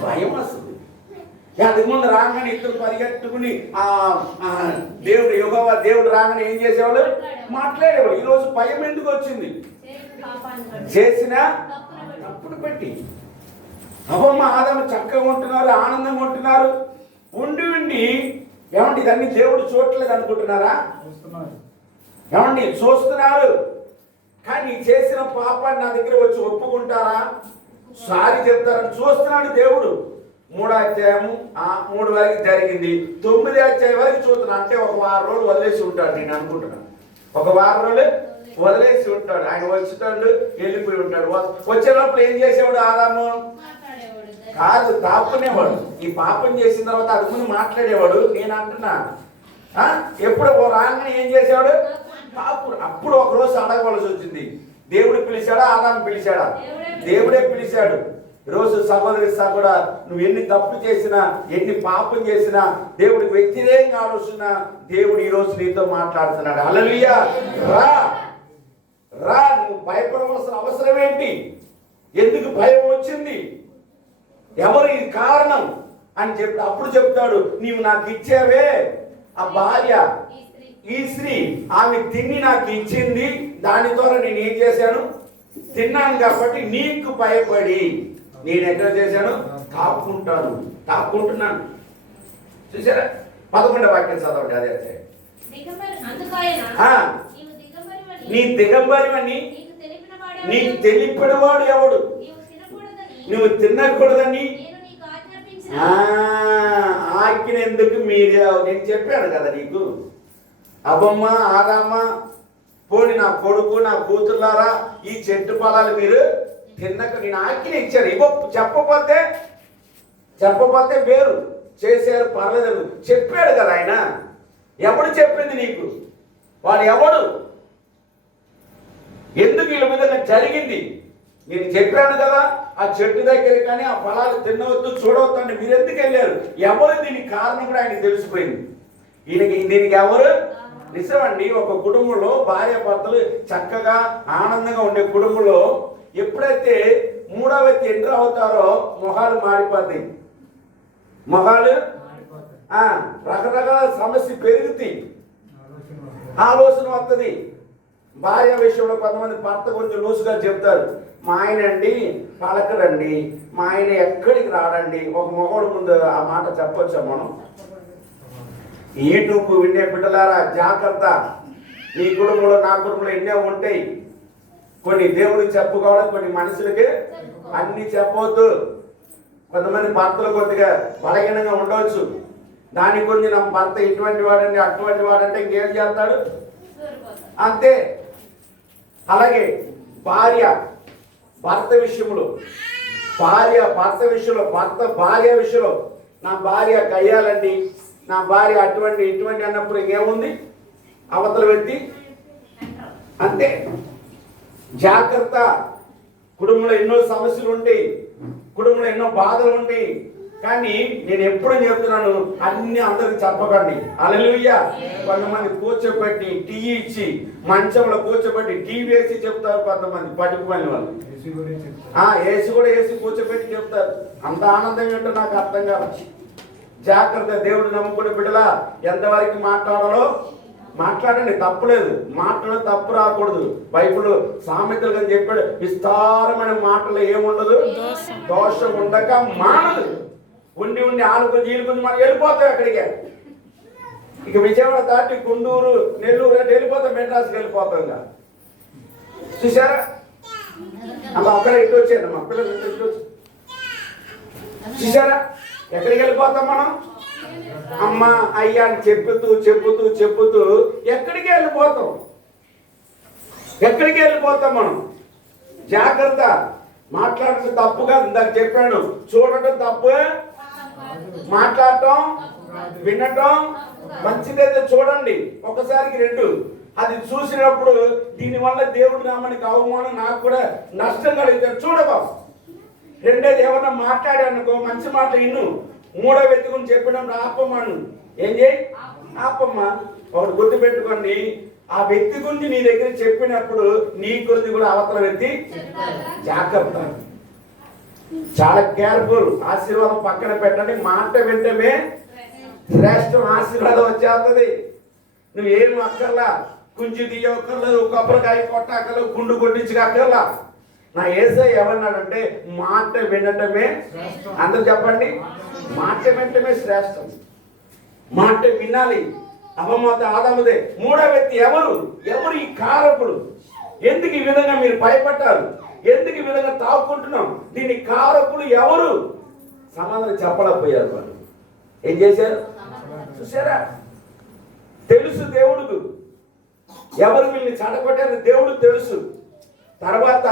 భయం వస్తుంది. అందుకు ముందు రాగానే ఇద్దరు పరిగెట్టుకుని దేవుడు రాగానే ఏం చేసేవాడు? మాట్లాడేవాడు. ఈరోజు భయం ఎందుకు వచ్చింది? చేసిన తప్పుడు బట్టి. అవ్వమ్మ ఆదాము చక్కగా ఉంటున్నారు, ఆనందంగా ఉంటున్నారు. ఉండి ఏమండి ఇదన్నీ దేవుడు చూడట్లేదు అనుకుంటున్నారా? ఏమండి చూస్తున్నారు. కానీ చేసిన పాపాన్ని నా దగ్గర వచ్చి ఒప్పుకుంటారా? సారీ చెప్తారని చూస్తున్నాడు దేవుడు. 3వ అధ్యాయం 3 వరకు జరిగింది. 9వ అధ్యాయం వరకు చూస్తున్నా. అంటే ఒక వారం రోజులు వదిలేసి ఉంటాడు. నేను అనుకుంటున్నాను ఒక వారం రోజులు వదిలేసి ఉంటాడు. ఆయన వచ్చుతాడు, వెళ్ళిపోయి ఉంటాడు. వచ్చేటప్పుడు ఏం చేసేవాడు ఆదాము? కాదు, దాక్కునేవాడు. ఈ పాపం చేసిన తర్వాత అది ముందు మాట్లాడేవాడు. నేను అంటున్నా ఎప్పుడు రాగానే ఏం చేసేవాడు? అప్పుడు ఒక రోజు అడగవలసి వచ్చింది. దేవుడు పిలిచాడా? ఆదాము పిలిచాడా? దేవుడే పిలిచాడు. ఈరోజు సహోదరి కూడా నువ్వు ఎన్ని తప్పు చేసినా, ఎన్ని పాపం చేసినా, దేవుడికి వ్యతిరేకంగా ఆలోచన దేవుడు ఈరోజు నీతో మాట్లాడుతున్నాడు. హల్లెలూయా. రా, నువ్వు భయపడవలసిన అవసరం ఏంటి? ఎందుకు భయం వచ్చింది? ఎవరు ఈ కారణం అని చెప్పి అప్పుడు చెప్తాడు, నీవు నాకు ఇచ్చావే ఆ భార్య, ఈ స్త్రీ, ఆమె తిని నాకు ఇచ్చింది, దాని ద్వారా నేను ఏం చేశాను? తిన్నాను కాబట్టి నీకు భయపడి నేను ఎక్కడ చేశాను? తాక్కుంటున్నాను. చూసారా? 11వ వాక్యం చదవండి. అదే నీ దిగంబరివని నీకు తెలిపినవాడు ఎవడు? నువ్వు తినకూడదని ఆజ్ఞ ఎందుకు? నేను చెప్పాను కదా నీకు. అబ్బమ్మ ఆదామ పోని నా కొడుకు నా కూతుర్లారా ఈ చెట్టు ఫలాలు మీరు తిన్నక నేను ఆజ్ఞ ఇచ్చాను. చెప్పపోతే వేరు, చేశారు పర్లేదు, చెప్పాడు కదా ఆయన. ఎవడు చెప్పింది నీకు? వాడు ఎవడు? ఎందుకు వీళ్ళ మీద జరిగింది? నేను చెప్పాను కదా ఆ చెట్టు దగ్గర కానీ ఆ ఫలాలు తినవద్దు చూడవద్దు అని మీరు ఎందుకు వెళ్ళారు? ఎవరు దీనికి కారణం కూడా ఆయనకి తెలిసిపోయింది. దీనికి ఎవరు? నిజమండి. ఒక కుటుంబంలో భార్య భర్తలు చక్కగా ఆనందంగా ఉండే కుటుంబంలో ఎప్పుడైతే మూడవ వ్యక్తి ఎంటర్ అవుతారో మొహాలు మారిపోతాయి. రకరకాల సమస్య పెరుగుతాయి, ఆలోచన వస్తుంది. భార్య విషయంలో కొంతమంది భర్త కొంచెం లూసుగా చెప్తారు. మా ఆయన అండి పలకడండి, మా ఆయన ఎక్కడికి రాడండి. ఒక మగవాడు ముందు ఆ మాట చెప్పొచ్చా మనం? యూట్యూబ్ వినే బిడ్డలారా జాగ్రత్త. నీ కుటుంబంలో నా కుటుంబంలో ఎన్నో ఉంటాయి. కొన్ని దేవుడికి చెప్పుకోవడం, కొన్ని మనుషులకి అన్ని చెప్పవద్దు. కొంతమంది భర్తలు కొద్దిగా బలహీనంగా ఉండవచ్చు. దాని గురించి నా భర్త ఇటువంటి వాడండి అటువంటి వాడంటే ఇంకేం చేస్తాడు? అంతే. అలాగే భార్య భర్త విషయంలో, భర్త భార్య విషయంలో నా భార్య కయ్యాలండి, నా భార్య అటువంటి ఇటువంటి అన్నప్పుడు ఇంకేముంది? అవతల వ్యక్తి అంతే. జాగ్రత్త. కుటుంబంలో ఎన్నో సమస్యలు ఉంటాయి, కుటుంబంలో ఎన్నో బాధలు ఉంటాయి. కానీ నేను ఎప్పుడూ చెప్తున్నాను, అన్ని అందరికి చెప్పకండి. హల్లెలూయా. కొంతమంది కూర్చోబెట్టి టీ ఇచ్చి మంచంలో కూర్చోబెట్టి టీ వేసి చెప్తారు. కొంతమంది పట్టుకుపోయిన వాళ్ళు ఏసి కూడా వేసి కూర్చోబెట్టి చెప్తారు. అంత ఆనందం ఏంటో నాకు అర్థం కాదు. జాగ్రత్త. దేవుడు నమ్ముకునే బిడ్డలా ఎంతవరకు మాట్లాడాలో మాట్లాడండి, తప్పులేదు. మాటలు తప్పు రాకూడదు. బైబిల్ సామెతలు అని చెప్పాడు, విస్తారమైన మాటలు ఏముండదు, దోషం ఉండక మానదు. ఉండి ఆలు కొంచెం వీళ్ళు కొంచెం మనం వెళ్ళిపోతాం అక్కడికే. ఇక విజయవాడ దాటి గుంటూరు నెల్లూరు అంటే వెళ్ళిపోతాం, మెడ్రాస్కి వెళ్ళిపోతాం. ఇంకా చూసారా? అమ్మ ఒక్కడే ఇటు వచ్చాను, మా పిల్లలు ఇటు వచ్చి చూసారా ఎక్కడికి వెళ్ళిపోతాం మనం? అమ్మ అయ్యా అని చెప్పుతూ ఎక్కడికి వెళ్ళిపోతాం మనం? జాగ్రత్త. మాట్లాడటం తప్పుగా ఇందాక చెప్పాను. చూడటం తప్పు, మాట్లాడటం వినటం మంచిదైతే చూడండి. ఒకసారికి రెండు. అది చూసినప్పుడు దీనివల్ల దేవుడి నామానికి అవమానం, నాకు కూడా నష్టం కలిగితే చూడబా. రెండేది ఎవరన్నా మాట్లాడానుకో మంచి మాట ఇన్ను. మూడో వ్యక్తి గురించి చెప్పినప్పుడు ఆపమ్మను ఏం చేయి? ఆపమ్మా. ఒకటి గుర్తు పెట్టుకోండి, ఆ వ్యక్తి గురించి నీ దగ్గర చెప్పినప్పుడు నీ గురించి కూడా అవతల వ్యక్తి జాగ్రత్త. చాలా కేర్ఫుల్. ఆశీర్వాదం పక్కన పెట్టండి. మాట వింటమే శ్రేష్టం. ఆశీర్వాదం వచ్చేస్తుంది. నువ్వేం అక్కర్లా, కుంచి తీయక్కర్లేదు, కొబ్బరికాయ కొట్టక్కర్లేదు, గుండు కొట్టించక్కర్లా. నా యేసయ్య ఏమన్నాడంటే మాట వినటమే. అందరూ చెప్పండి, మాట వినటమే శ్రేష్టం. మాట వినాలి. అపమత ఆదాముదే. మూడో వ్యక్తి ఎవరు ఈ కారకుడు? ఎందుకు ఈ విధంగా మీరు భయపడ్డారు? ఎందుకు ఈ విధంగా తాగుకుంటున్నాం? దీని కారకుడు ఎవరు? సమాధానం చెప్పలేకపోయారు. వాళ్ళు ఏం చేశారు చూసారా? తెలుసు దేవుడు ఎవరు వీళ్ళని చెడగొట్టారు, దేవుడు తెలుసు. తర్వాత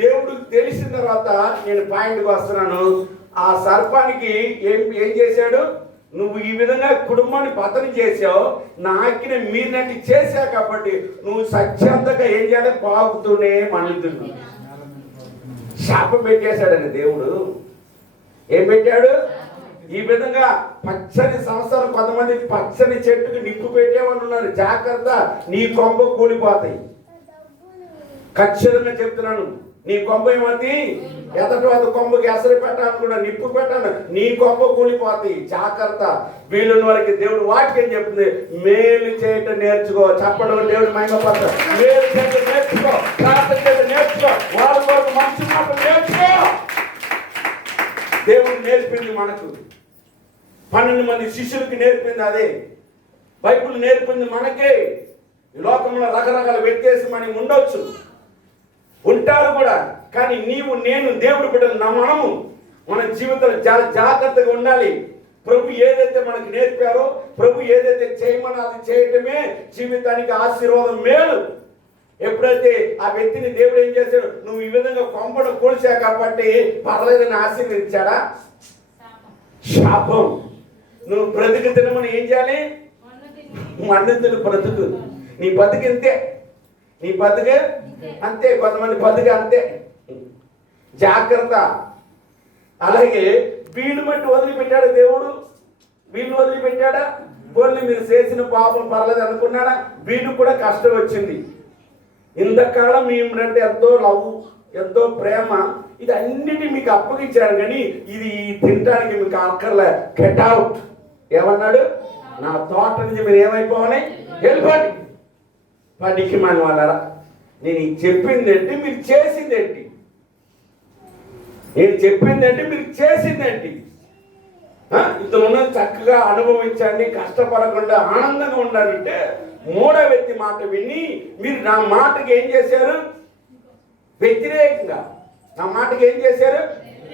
దేవుడికి తెలిసిన తర్వాత నేను పాయింట్కి వస్తున్నాను. ఆ సర్పానికి ఏం చేశాడు? నువ్వు ఈ విధంగా కుటుంబాన్ని పతనం చేసావు, నా ఆజ్ఞ మీరినట్టు చేశావు కాబట్టి నువ్వు సత్యంతగా ఏం చేయాలి? పాకుతూనే మనులుతున్నావు. శాపం పెట్టేశాడని దేవుడు. ఏం పెట్టాడు? ఈ విధంగా పచ్చని సంవత్సరం కొంతమంది పచ్చని చెట్టుకు నిప్పు పెట్టేవాళ్ళు ఉన్నారు. జాగ్రత్త, నీ కొంప కూలిపోతాయి. ఖచ్చితంగా చెప్తున్నాను. నీ కొంప ఏమవుతుంది? ఎదటి కొంపకి ఎసరు పెట్టాను కూడా నిప్పు పెట్టాను, నీ కొంప కూలిపోతాయి. జాగ్రత్త. వీళ్ళున్న వారికి దేవుడు వాక్యం చెప్తుంది, మేలు చేయటం నేర్చుకో. చెప్పడం దేవుడు మహిమపడత. మేలు చేయటం నేర్చుకో, ప్రార్థన చేయటం నేర్చుకో, వాళ్ళ కొరకు మంచి మాటలు నేర్చుకో. దేవుడు నేర్పింది మనకు. 12 మంది శిష్యులకి నేర్పింది అదే. బైబిల్ నేర్పింది మనకే. ఈ లోకంలో రకరకాల వ్యత్యాసం మనకి ఉండొచ్చు, ఉంటారు కూడా. కానీ నీవు నేను దేవుడు బిడ్డలు మనము మన జీవితంలో చాలా జాగ్రత్తగా ఉండాలి. ప్రభు ఏదైతే మనకు నేర్పారో, ప్రభు ఏదైతే చేయమని అది చేయటమే జీవితానికి ఆశీర్వాదం, మేలు. ఎప్పుడైతే ఆ వ్యక్తిని దేవుడు ఏం చేశాడు, నువ్వు ఈ విధంగా కొంపను కూల్చా కాబట్టి పర్లేదని ఆశీర్వదించాడా? శాపం. నువ్వు బ్రతుకు తినమని ఏం చేయాలి? మన్నుతులు బ్రతుకు. నీ బతుకు అంతే, నీ బతుకు అంతే. కొంతమంది బతుకు అంతే. జాగ్రత్త. అలాగే వీళ్ళు బట్టి వదిలిపెట్టాడు దేవుడు, వీళ్ళు వదిలిపెట్టాడా? పోనీ మీరు చేసిన పాపం పర్లేదు అనుకున్నాడా? వీళ్ళు కూడా కష్టం వచ్చింది. ఇంతకాలం ఏమిటంటే ఎంతో లవ్, ఎంతో ప్రేమ, ఇది అన్నిటి మీకు అప్పగించారు, కానీ ఇది తినడానికి మీకు అక్కర్లే. Get out. ఏమన్నాడు? నా తోట నుంచి మీరు ఏమైపోవాలి? వెళ్ళిపోండి. పనికి మన వాళ్ళరా, నేను చెప్పింది ఏంటి, మీరు చేసింది ఏంటి? నేను చెప్పింది ఏంటి, మీరు చేసింది ఏంటి? ఇందులో చక్కగా అనుభవించండి, కష్టపడకుండా ఆనందంగా ఉండాలంటే మూడో వ్యక్తి మాట విని మీరు నా మాటకి ఏం చేశారు? వ్యతిరేకంగా. నా మాటకి ఏం చేశారు?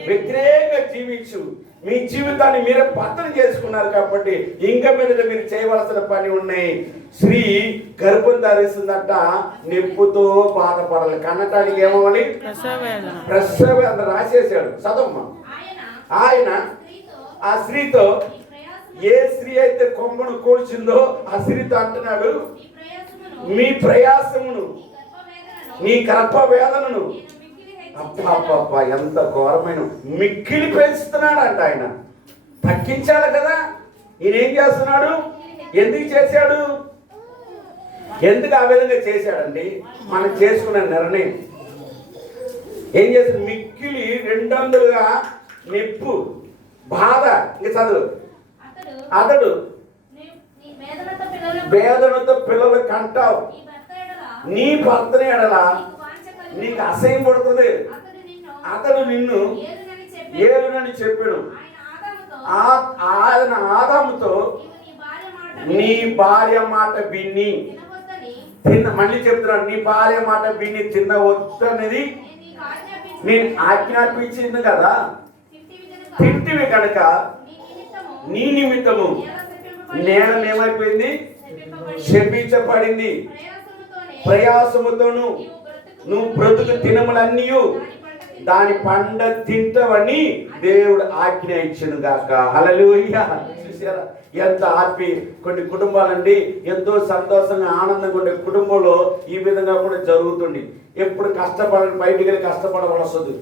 వ్యతిరేకంగా జీవించు. మీ జీవితాన్ని మీరే పతనం చేసుకున్నారు కాబట్టి ఇంకా మీద మీరు చేయవలసిన పని ఉన్నాయి. స్త్రీ గర్భం ధరిస్తుందట, నొప్పుతో బాధపడాలి. కన్నటానికి ఏమవ్వాలి? ప్రసవ వేదన రాసేసాడు. చదవమ్మా. ఆయన ఆ స్త్రీతో, ఏ స్త్రీ అయితే కొమ్మను కూల్చిందో ఆ స్త్రీతో అంటున్నాడు, మీ ప్రయాసమును, నీ గర్భ వేదనను, అప్ప ఎంత ఘోరమైన మిక్కిలి పెంచుతున్నాడు అంట. ఆయన తగ్గించాలి కదా. ఈయన ఏం చేస్తున్నాడు? ఎందుకు చేశాడు? ఎందుకు ఆ విధంగా చేశాడండి? మనం చేసుకున్న నిర్ణయం ఏం చేశాడు? మిక్కిలి రెండొందలుగా నొప్పు, బాధ. ఇంక చదువు. అతడు వేదనతో పిల్లలు కంటావు, నీ భర్తని ఎడలా నీకు అసహ్యం పడుతుంది. అతడు నిన్ను ఏలునని చెప్పాడు. ఆయన ఆదాముతో నీ భార్య మాట విని తిన్న, మళ్ళీ చెప్తున్నాను, నీ భార్య మాట విని తినవద్దు అనేది నేను ఆజ్ఞాపించింది కదా. తింటివి కనుక నీ నిమిత్తము నేల ఏమైపోయింది? శపించబడింది. ప్రయాసముతోను నువ్వు బ్రతుకు తినములన్నీ దాని పండ తింటవని దేవుడు ఆజ్ఞ ఇచ్చును గాక. హల్లెలూయా. చూసారా ఎంత హ్యాపీ. కొన్ని కుటుంబాలండి ఎంతో సంతోషంగా ఆనందంగా ఉండే కుటుంబంలో ఈ విధంగా కూడా జరుగుతుంది. ఎప్పుడు కష్టపడని బయటికి వెళ్ళి కష్టపడవలసింది,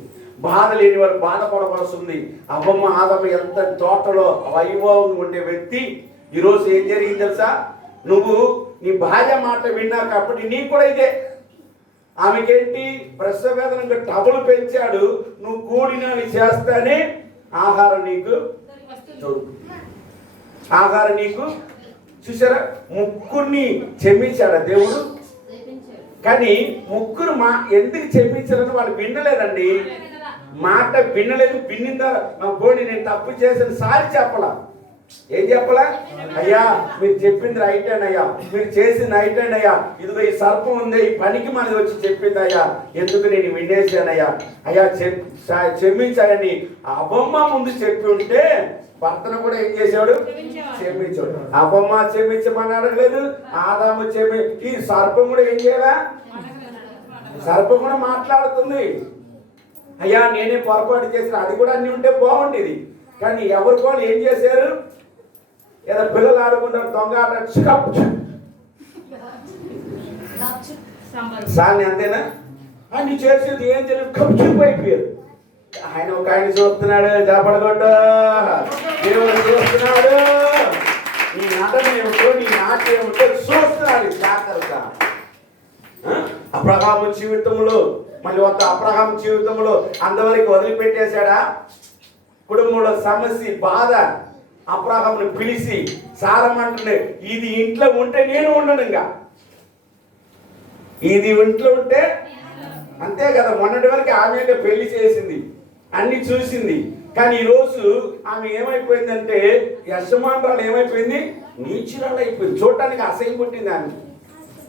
బాధ లేని వారు బాధపడవలసింది. అవ్వమ్మ ఆదమ్మ ఎంత తోటలో వైభవంగా ఉండే వ్యక్తి ఈరోజు ఏం జరిగింది తెలుసా? నువ్వు నీ భార్య మాట విన్నా కాబట్టి నీకు కూడా ఇదే. ఆమెకేంటి? ప్రసవ వేదనగా డబులు పెంచాడు. నువ్వు కూడినవి చేస్తానే ఆహారం నీకు ఆహారం నీకు. చూసారా, ముగ్గురిని క్షమించాడు దేవుడు. కానీ ముగ్గురు ఎందుకు క్షమించారని వాళ్ళు వినలేదండి. మాట వినలేదు. విన్నిందా పోనీ నేను తప్పు చేసిన సారి చెప్పలా. ఏం చెప్పలా? అయ్యా మీరు చెప్పింది రైట్ అండ్ అయ్యా, మీరు చేసింది రైట్ అండ్ అయ్యా, ఇదిగో ఈ సర్పం ఉంది, ఈ పనికి మనది వచ్చి చెప్పింది అయ్యా, ఎందుకు నేను వినేసానయ్యా, అయ్యా క్షమించాయని అబ్బమ్మ ముందు చెప్పి ఉంటే భర్తను కూడా ఏం చేశాడు? క్షమించాడు. అబ్బమ్మ క్షమించమని అడగలేదు, ఆదాము ఈ సర్పం కూడా ఏం చేయాలా? సర్పం కూడా మాట్లాడుతుంది. అయ్యా నేనే పొరపాటు చేసిన, అది కూడా అన్ని ఉంటే బాగుండేది. కానీ ఎవరికో ఏం చేశారు? ఏదో పిల్లలు ఆడుకుంటారు దొంగ ఆట, సాన్ని అంతేనా? అన్ని చేసేది ఏం తెలియదు, కప్చిప్ అయిపోయారు. ఆయన ఒక ఆయన చూస్తున్నాడు, జాపడగొట్ట దేవుడు చూస్తున్నాడు. నీ నటన ఏమిటో, నీ నాట్యం ఏమిటో చూస్తున్నాడు. జాగ్రత్త. అబ్రహాము జీవితంలో మళ్ళీ ఒక అబ్రహాము జీవితంలో అంతవరకు వదిలిపెట్టేశాడా? కుటుంబంలో సమస్య, బాధ. అబ్రహాముని పిలిచి సారమంటుండే, ఇది ఇంట్లో ఉంటే నేను ఉండను, ఇంకా ఇది ఇంట్లో ఉంటే అంతే కదా. మొన్నటి వరకు ఆమె పెళ్లి చేసింది, అన్ని చూసింది. కానీ ఈరోజు ఆమె ఏమైపోయిందంటే యజమానురాలు ఏమైపోయింది? నీచురాలు అయిపోయింది. చూడటానికి అసహ్యం పుట్టింది ఆమె.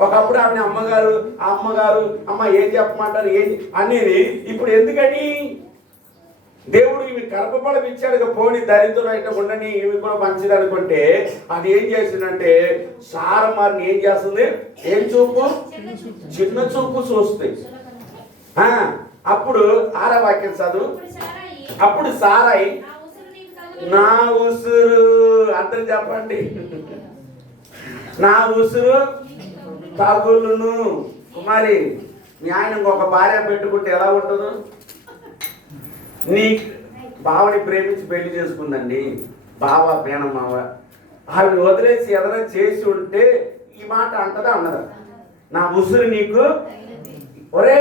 ఒకప్పుడు ఆమె అమ్మగారు అమ్మ ఏం చెప్పమంటారు ఏం అనేది. ఇప్పుడు ఎందుకని దేవుడు ఈమె గర్భఫలం ఇచ్చాడు, పోని దరిద్రం అయితే ఉండని ఈమె కూడా మంచిది అనుకుంటే అది ఏం చేసిందంటే సారమారిని ఏం చేస్తుంది? ఏం చూపు? చిన్న చూపు చూస్తుంది. అప్పుడు 6వ వాక్యం చదువు. అప్పుడు సారాయి నా ఉసురు, అర్థం చెప్పండి, నా ఉసురు తగులును. మరి మీ ఆయన ఇంకొక భార్య పెట్టుకుంటే ఎలా ఉంటుందో? నీ బావని ప్రేమించి పెళ్లి చేసుకుందండి, బావ పేనమావ, ఆవిడ వదిలేసి ఏదైనా చేసి ఉంటే ఈ మాట అంటదా అన్నదా? నా ఉసురు నీకు, ఒరే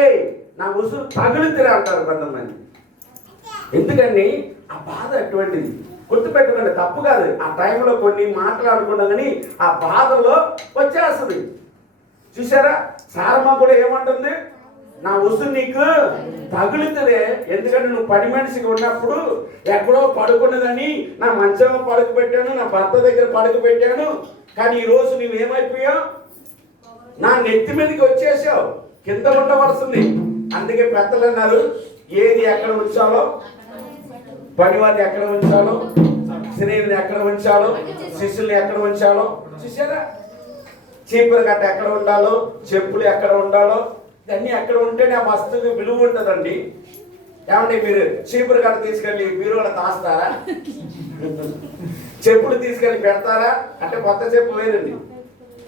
నా ఉసురు తగులుతురే అంటారు కొంతమంది. ఎందుకని ఆ బాధ అటువంటిది. గుర్తుపెట్టుకోండి, తప్పు కాదు. ఆ టైంలో కొన్ని మాట్లాడుకున్నా కానీ ఆ బాధలో వచ్చేస్తుంది. చూసారా, సారమ్మ కూడా ఏమంటుంది? నా ఉసురు నీకు తగులుతుందే. ఎందుకంటే నువ్వు పని మనిషికి ఉన్నప్పుడు ఎక్కడో పడుకున్నదని నా మంచంలో పడుకు పెట్టాను, నా భర్త దగ్గర పడుకు పెట్టాను, కానీ ఈరోజు నువ్వేమైపోయావు? నా నెత్తి మీదకి వచ్చేసావు, కింద ఉండవలసింది. అందుకే పెద్దలు అన్నారు, ఏది ఎక్కడ ఉంచాలో, పనివాడిని ఎక్కడ ఉంచాలో, స్త్రీని ఎక్కడ ఉంచాలో, శిష్యుల్ని ఎక్కడ ఉంచాలో చూసారా? చీపురు గట్ట ఎక్కడ ఉండాలో, చెప్పులు ఎక్కడ ఉండాలో, ఇవన్నీ ఎక్కడ ఉంటేనే ఆ వస్తువుకి విలువ ఉంటుందండి. ఏమంటే మీరు చీపురు గట్ట తీసుకెళ్ళి మీరు కూడా దాస్తారా? చెప్పులు తీసుకెళ్ళి పెడతారా? అంటే కొత్త చెప్పు వేరండి.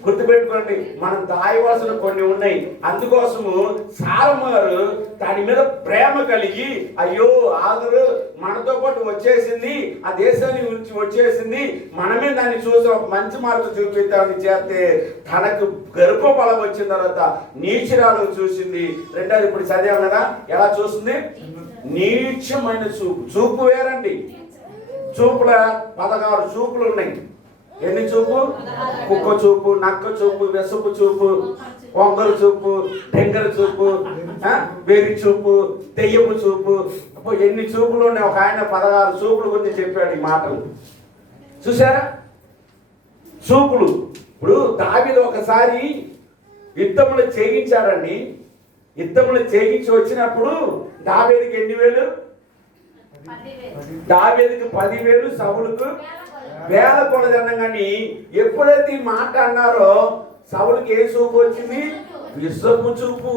గుర్తుపెట్టుకోండి, మనం దాయవలసిన కొన్ని ఉన్నాయి. అందుకోసము సారమ్మారు దాని మీద ప్రేమ కలిగి, అయ్యో ఆదురు మనతో పాటు వచ్చేసింది, ఆ దేశాన్ని గురించి వచ్చేసింది, మనమే దాన్ని చూసి ఒక మంచి మార్పు చూపిద్దామని చేస్తే తనకు గర్భఫలం వచ్చిన తర్వాత నీచురాలు చూసింది. రెండోది ఇప్పుడు చదివాం కదా, ఎలా చూసింది? నీచమైన చూపు. చూపు వేరండి. చూపుల 16 చూపులు ఉన్నాయి. ఎన్ని చూపు? కుక్క చూపు, నక్క చూపు, వెసుపు చూపు, వంగరు చూపు, టెంగర చూపు, వేరి చూపు, దెయ్యపు చూపు. ఎన్ని చూపులు ఉన్నాయి. ఒక ఆయన 16 చూపుల గురించి చెప్పాడు ఈ మాటలు. చూసారా చూపులు? ఇప్పుడు దావీదు ఒకసారి యుద్ధములు చేయించాడండి. యుద్ధములు చేయించి వచ్చినప్పుడు దావీదుకి ఎన్ని వేలు? దావీదుకి 10,000, సౌలుకు వేల కొలదన్న. కానీ ఎప్పుడైతే ఈ మాట అన్నారో సౌలుకి ఏ చూపు వచ్చింది? విషపు చూపు.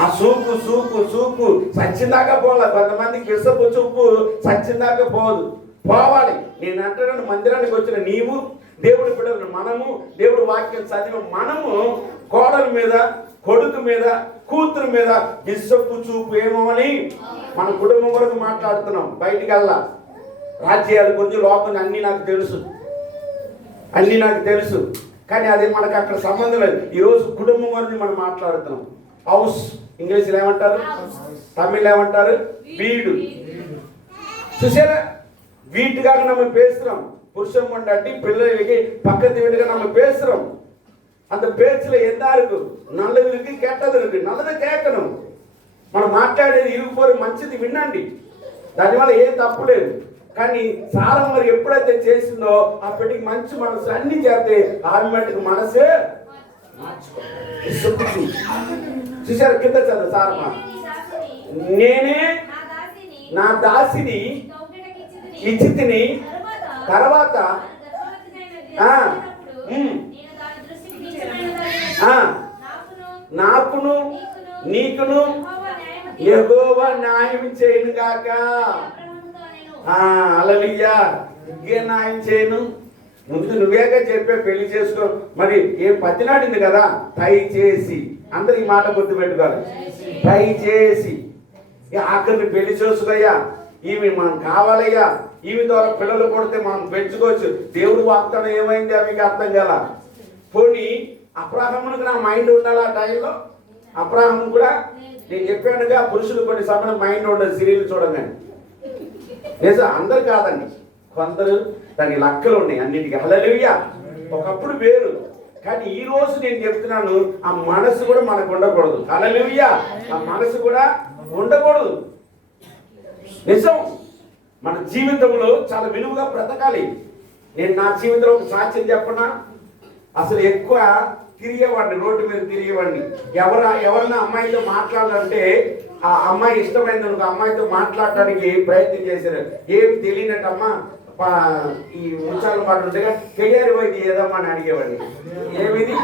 ఆ చూపు చూపు చూపు సచ్చిందాకా పోలే. కొంతమందికి విషపు చూపు సచ్చిందాకా పోదు, పోవాలి. నేను అంటున్నాను, మందిరానికి వచ్చిన నీవు, దేవుడి బిడ్డలు మనము, దేవుడి వాక్యం చదివి మనము కోడల మీద, కొడుకు మీద, కూతురు మీద విషపు చూపు ఏమోని మన కుటుంబం వరకు మాట్లాడుతున్నాం. బయటికి వెళ్ళా, రాజ్యాల గురించి లోపల అన్నీ నాకు తెలుసు, అన్నీ నాకు తెలుసు, కానీ అది మనకు అక్కడ సంబంధం లేదు. ఈరోజు కుటుంబం గురించి మనం మాట్లాడుతున్నాం. హౌస్ ఇంగ్లీష్లో ఏమంటారు? తమిళ్ ఏమంటారు? వీడు. చూసారా, వీటుగా நம்ம பேசுறோம். புருஷன் பொண்டாட்டி பிள்ளைகளுக்கு பக்கத்து வீட்டுக்கு நம்ம பேசுறோம். அந்த பேச்சுல என்ன இருக்கு? நல்லது இருக்கு, கெட்டது இருக்கு. நல்லதை கேட்கணும். మనం మాట్లాడేది ఇరుగు మంచిది వినండి, దానివల్ల ఏం తప్పు లేదు. కానీ సారం మరి ఎప్పుడైతే చేసిందో అప్పటికి మంచి మనసు అన్ని చేస్తే ఆమెటికి మనసే చూసారు. కింద చదువు సారమ్మ, నేనే నా దాసిని ఇచ్చితిని, తర్వాత నాకును నీకును యెహోవా న్యాయం చేయను గాక. హల్లెలూయా. ఇంకే న్యాయం చేయను? ముందు నువ్వేగా చెప్పే పెళ్లి చేసుకో. మరి ఏం పత్తినాడింది కదా, దయచేసి అందరు ఈ మాట గుర్తుపెట్టుకోవాలి. దయచేసి ఆఖరిని పెళ్లి చేసుకోయ్యా, ఈమె మనం కావాలయ్యా, ఈమె ద్వారా పిల్లలు కొడితే మనం పెంచుకోవచ్చు. దేవుడు వాగ్దానం ఏమైంది ఆమెకి అర్థం కాల. పోనీ అబ్రాహామునికి నా మైండ్ ఉండాలి ఆ టైంలో. అబ్రాహాము కూడా నేను చెప్పానుగా, పురుషులు కొన్ని సమయం మైండ్ ఉండదు సీరియల్ చూడగానే. నిజం, అందరు కాదండి, కొందరు దానికి లక్కలు ఉన్నాయి అన్నిటికీ. హల్లెలూయా. ఒకప్పుడు వేరు, కానీ ఈ రోజు నేను చెప్తున్నాను, ఆ మనసు కూడా మనకు ఉండకూడదు. హల్లెలూయా. ఆ మనసు కూడా ఉండకూడదు. నిజం, మన జీవితంలో చాలా విలువగా బ్రతకాలి. నేను నా జీవితంలో ఒక సాక్ష్యం చెప్పనా? అసలు ఎక్కువ తిరిగేవాడిని, రోడ్డు మీద తిరిగేవాడిని. ఎవరన్నా అమ్మాయితో మాట్లాడాలంటే ఆ అమ్మాయి ఇష్టమైంది అనుకో, అమ్మాయితో మాట్లాడటానికి ప్రయత్నం చేశారు. ఏం తెలియనట్టమ్మా ఈ ముచ్చాల మాట ఉంటేగా కెయ్యారి పోయింది ఏదమ్మా అని అడిగేవాడిని. ఏమిది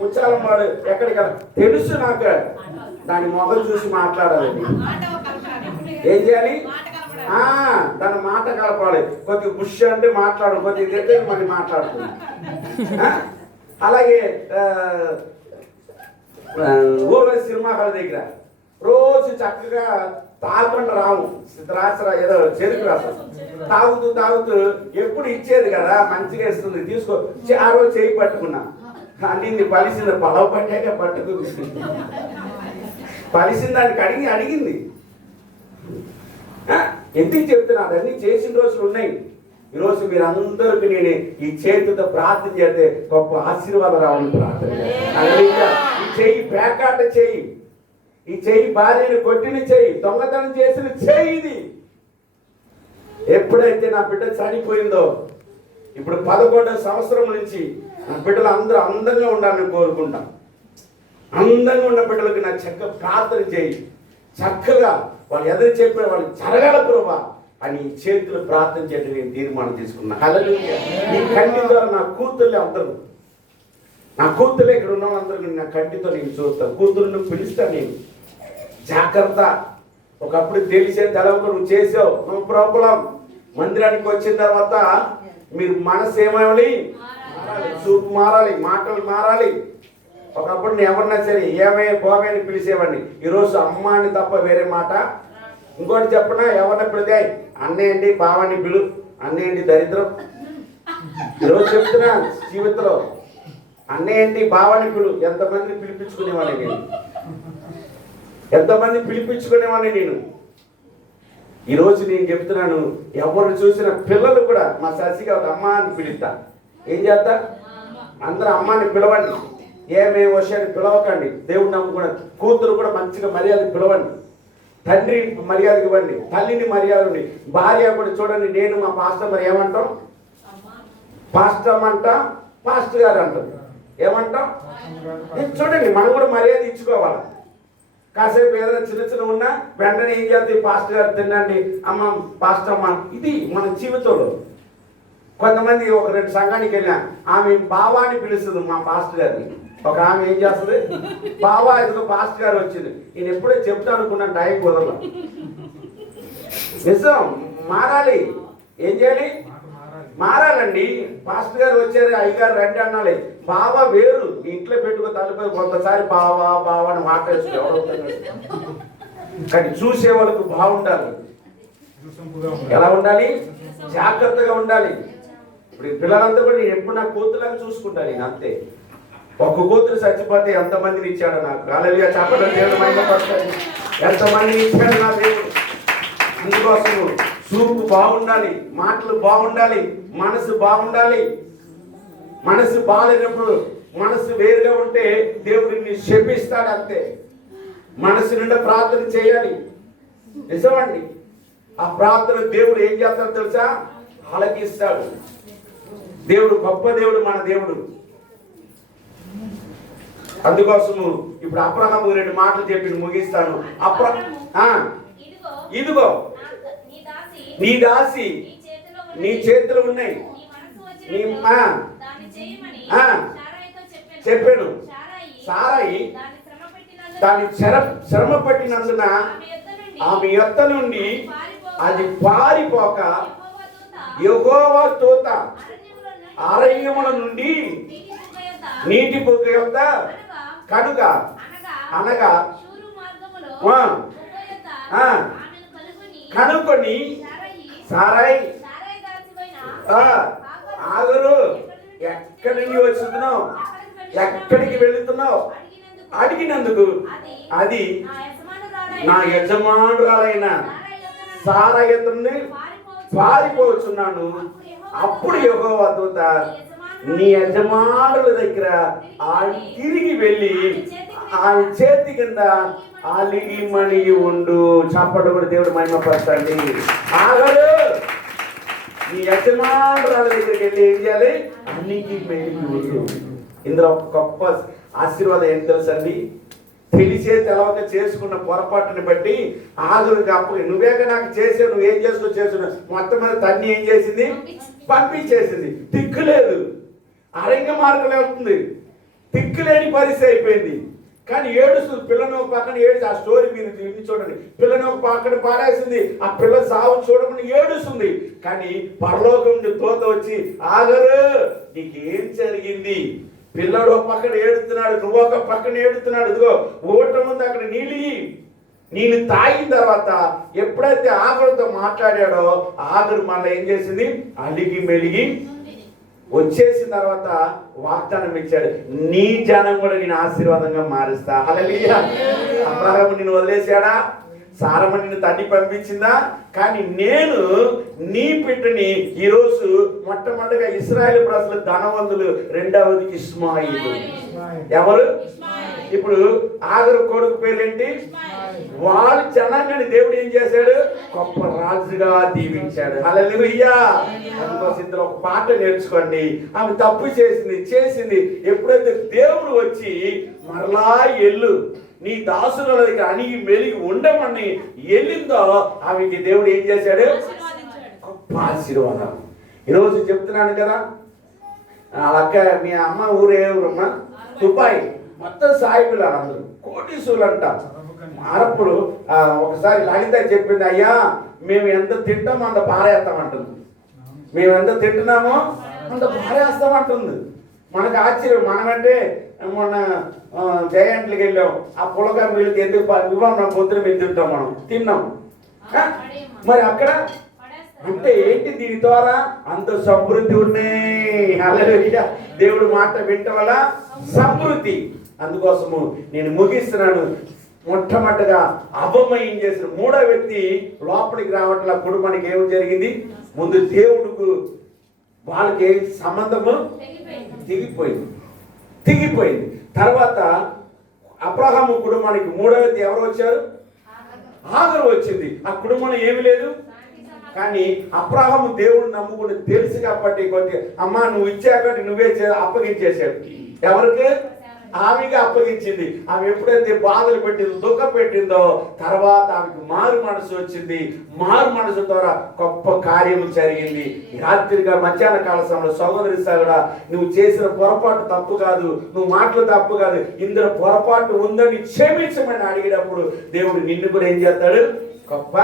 ముచ్చాల మాడు ఎక్కడికి తెలుసు నాకు, దాని మొగలు చూసి మాట్లాడాలి. ఏం చేయాలి? దాని మాట కలపాలి. కొద్దిగా బుష్ అంటే మాట్లాడు, కొద్దిగా దగ్గర మళ్ళీ మాట్లాడుతుంది. అలాగే ఊర్లో సినిమా హాల్ దగ్గర రోజు చక్కగా తాగకుండా రాము, ద్రాక్ష ఏదో చెరుకు రాసం తాగుతూ ఎప్పుడు ఇచ్చేది కదా, మంచిగా ఇస్తుంది తీసుకో. ఆ రోజు చేయి పట్టుకున్నా, అన్నింది పలిసింది, పొలవ పట్టాక పట్టుకుంది. పలిసిన దానికి అడిగింది. ఎందుకు చెప్తున్నా, అదన్నీ చేసిన రోజులు ఉన్నాయి. ఈరోజు మీరు అందరికీ నేను ఈ చేతితో ప్రార్థన చేస్తే గొప్ప ఆశీర్వాదం రావాలని ప్రార్థన. ఈ చెయ్యి పేకాట చెయ్యి, ఈ చెయ్యి భార్యను కొట్టిన చెయ్యి, దొంగతనం చేసిన చెయ్యి ఇది. ఎప్పుడైతే నా బిడ్డ చనిపోయిందో, ఇప్పుడు 11వ సంవత్సరం నుంచి నా బిడ్డలు అందరూ అందంగా ఉండాలని కోరుకుంటాం. అందంగా ఉన్న బిడ్డలకు నా చక్కగా ప్రార్థన చేయి. చక్కగా వాళ్ళు ఎదురు చెప్పిన వాళ్ళు జరగాల ప్రభా అని చేతులు ప్రార్థన చేయడం నేను తీర్మానం తీసుకున్నా. హల్లెలూయా. ఈ కంటి ద్వారా నా కూతుర్లే అందరూ, నా కూతుర్లే ఇక్కడ ఉన్న వాళ్ళందరూ నా కంటితో నేను చూస్తాను. కూతురుని పిలుస్తాను నేను. జాగ్రత్త, ఒకప్పుడు తెలిసే తెలవక నువ్వు చేసావు, నో ప్రాబ్లం. మందిరానికి వచ్చిన తర్వాత మీరు మనసు ఏమవ్వాలి? చూపు మారాలి, మాటలు మారాలి. ఒకప్పుడు నేను ఎవరన్నా సరే ఏమే పోమే అని పిలిచేవాడిని. ఈరోజు అమ్మ అని తప్ప వేరే మాట. ఇంకోటి చెప్పనా, ఎవరిని పిలితే అన్నేయండి బావాన్ని పిలు, అన్నేయండి దరిద్రం. ఈరోజు చెప్తున్నా జీవితంలో అన్నేయండి బావాన్ని పిలు. ఎంతమందిని పిలిపించుకునేవాడిని నేను, ఎంతమంది పిలిపించుకునేవాడిని నేను. ఈరోజు నేను చెప్తున్నాను, ఎవరు చూసిన పిల్లలు కూడా మా శశిగా అమ్మ అని పిలుస్తా. ఏం చేస్తా? అందరూ అమ్మాని పిలవండి, ఏమే విషయాన్ని పిలవకండి. దేవుడు నమ్ముకున్న కూతురు కూడా మంచిగా మర్యాద పిలవండి, తండ్రి మర్యాద ఇవ్వండి, తల్లిని మర్యాద ఇవ్వండి. భార్య కూడా చూడండి, నేను మా పాస్టర్ మరి ఏమంటాం? పాస్టర్ అంటాం, పాస్టర్ గారు అంటాం. ఏమంటాం? చూడండి, మనం కూడా మర్యాద ఇచ్చుకోవాలి. కాసేపు ఏదైనా చిన్న ఉన్నా వెంటనే ఏం చేస్తే పాస్టర్ గారు తినండి, అమ్మ పాస్టర్ అమ్మ. ఇది మన జీవితంలో. కొంతమంది ఒక 2 సంఘానికి వెళ్ళినా ఆమె బావాని పిలుస్తుంది మా పాస్టర్ గారిని. ఒక ఆమె ఏం చేస్తుంది? బావా ఇదిగో పాస్టర్ గారు వచ్చింది. నేను ఎప్పుడే చెప్తా అనుకున్నాను, టైం కుదరలా. నిజం, మారాలి. ఏం చేయాలి? మారాలండి. పాస్టర్ గారు వచ్చారు, అయ్యగారు రండి అనాలి. బావా వేరు, మీ ఇంట్లో పెట్టుకో తల్లిపోయి కొంతసారి బావా బావా అని మాట్లాడుతుంది ఎవరో. కానీ చూసే వాళ్ళకు బాగుండాలి. ఎలా ఉండాలి? జాగ్రత్తగా ఉండాలి. ఇప్పుడు పిల్లలంతా కూడా నేను ఎప్పుడు నా కూతురులాగా చూసుకుంటాను నేను, అంతే. ఒక్క కూతురు చచ్చిపోతే ఎంతమందిని ఇచ్చాడు నాకు. హల్లెలూయా. చెప్పడం దేవుడు మహిమపరచాలి. ఎంతమందిని ఇచ్చాడు నా దేవుడు. అందుకోసం చూపు బాగుండాలి, మాటలు బాగుండాలి, మనసు బాగుండాలి. మనసు బాగాలేనప్పుడు, మనసు వేరుగా ఉంటే దేవుడిని శపిస్తాడు, అంతే. మనసు నిండా ప్రార్థన చేయాలి. నిజమండి. ఆ ప్రార్థన దేవుడు ఏం చేస్తాడో తెలుసా? ఆలకిస్తాడు. దేవుడు గొప్ప దేవుడు, మన దేవుడు. అందుకోసము ఇప్పుడు అబ్రహాము 2 మాటలు చెప్పి ముగిస్తాను. ఇదిగో నీ దాసి నీ చేతులు ఉన్నాయి, చెప్పాను. సారాయి దాని శ్రమ పట్టినందున ఆమె యొద్ద నుండి అది పారిపోక యెహోవా దూత అరణ్యముల నుండి నీటి బుగ్గ యొద్ద కనుక అనగా కనుకొని సారాయి ఆగరు, ఎక్కడి నుండి వచ్చిస్తున్నావు, ఎక్కడికి వెళుతున్నావు అడిగినందుకు అది నా యజమానురాలైన సారాయి నుండి పారిపోతున్నాను. అప్పుడు యెహోవా దూత నీ యజమానుల దగ్గర తిరిగి వెళ్ళి ఆమె చేతి కింద అలిగి మణిగి ఉండు. చప్పటి కూడా దేవుడు మహిమపరచండి. ఆగరు, నీ యజమానురాల దగ్గరికి వెళ్ళి ఏం చేయాలి? అలిగి మెలిగి ఉండు. ఇందులో ఒక గొప్ప ఆశీర్వాదం ఏం తెలుసండి? తెలిసే తెలవక చేసుకున్న పొరపాటుని బట్టి ఆగురికి అప్పు నువ్వేగా నాకు చేసావు, నువ్వేం చేస్తున్నావు మొత్తం మీద తన్ని ఏం చేసింది, పంపించేసింది. దిక్కులేదు, అరణ్య మార్గం వెళ్తుంది, దిక్కులేని పరిస్థితి అయిపోయింది. కానీ ఏడుస్తుంది, పిల్లని ఒక పక్కన ఏడుస్తుంది. ఆ స్టోరీ మీరు విని చూడండి. పిల్లని ఒక పక్కన పారేసింది, ఆ పిల్ల సాగు చూడకుండా ఏడుస్తుంది. కానీ పరలోకం నుండి దూత వచ్చి, ఆగరు, నీకేం జరిగింది? పిల్లడు ఒక పక్కన ఏడుతున్నాడు, నువ్వు ఒక పక్కన ఏడుతున్నాడు. ఇదిగో ఊట ముందు అక్కడ నీళ్ళు తాగిన తర్వాత ఎప్పుడైతే ఆగరుతో మాట్లాడాడో ఆగరు మళ్ళీ ఏం చేసింది, అలిగి మెలిగి వచ్చేసిన తర్వాత వాగ్దానం ఇచ్చాడు, నీ జనం కూడా నేను ఆశీర్వాదంగా మారుస్తా. హల్లెలూయా. అబ్రహాము నిన్ను వదిలేశాడా? సారమ్మ నిన్ను తన్ని పంపించిందా? కానీ నేను నీ బిడ్డని ఈరోజు మొట్టమొదటిగా ఇశ్రాయేలు ప్రజలు ధనవంతులు, రెండవది ఇష్మాయిలు. ఎవరు? ఇప్పుడు ఆగరు కొడుకు పేరేంటి? వాళ్ళ జనాంగాన్ని దేవుడు ఏం చేశాడు, గొప్ప రాజుగా దీవించాడు. హల్లెలూయా. అందుకోసం ఇందులో ఒక పాట నేర్చుకోండి. ఆమె తప్పు చేసింది. ఎప్పుడైతే దేవుడు వచ్చి మరలా ఎల్లు నీ దాసుల దగ్గర అణిగి మెలిగి ఉండమని వెళ్ళిందో ఆమెకి దేవుడు ఏం చేశాడు, గొప్ప ఆశీర్వాదం. ఈరోజు చెప్తున్నాను కదా, అక్క మీ అమ్మ ఊరే ఊరమ్మా, దుబాయ్. మొత్తం సాయిబులు అందరూ కోటీసులు అంట. మారప్పుడు ఒకసారి లలిత చెప్పింది, అయ్యా మేము ఎంత తింటామో అంత పారేస్తామంటుంది. మేము ఎంత తింటున్నామో అంత పారేస్తామంటుంది. మనకు ఆశ్చర్యం. మనమంటే మొన్న జయంట్లకి వెళ్ళాం, ఆ పులక వీళ్ళకి ఎందుకు ఇవ్వం, పొద్దున మేము తింటాం, మనం తిన్నాం. మరి అక్కడ అంటే ఏంటి, దీని ద్వారా అంత సమృద్ధి ఉన్నాయి. హల్లెలూయా. దేవుడు మాట వినటం వల్ల సమృద్ధి. అందుకోసము నేను ముగిస్తున్నాను. మొట్టమొదటిగా అబమయం చేసిన మూడో వ్యక్తి లోపలికి రావట్ల కుటుంబానికి ఏమి జరిగింది, ముందు దేవుడుకు వాళ్ళకి సంబంధము తెగిపోయింది. తర్వాత అబ్రహాము కుటుంబానికి మూడో వ్యక్తి ఎవరు వచ్చారు, ఆగరు వచ్చింది. ఆ కుటుంబంలో ఏమి లేదు. కానీ అబ్రహాము దేవుడు నమ్ముకుని తెలుసు కాబట్టి కొద్దిగా అమ్మా నువ్వు ఇచ్చాక నువ్వే అప్పగించేశాడు. ఎవరికి? ఆమెగా అప్పగించింది. ఆమె ఎప్పుడైతే బాధలు పెట్టిందో, దుఃఖం పెట్టిందో తర్వాత ఆమెకు మారు మనసు వచ్చింది. మారు మనసు ద్వారా గొప్ప కార్యము జరిగింది. రాత్రిగా మధ్యాహ్న కాల సమయంలో సహోదరి కూడా నువ్వు చేసిన పొరపాటు తప్పు కాదు, నువ్వు మాటలు తప్పు కాదు, ఇందులో పొరపాటు ఉందని క్షమించమని అడిగినప్పుడు దేవుడు నిన్ను కూడా ఏం చేస్తాడు, గొప్ప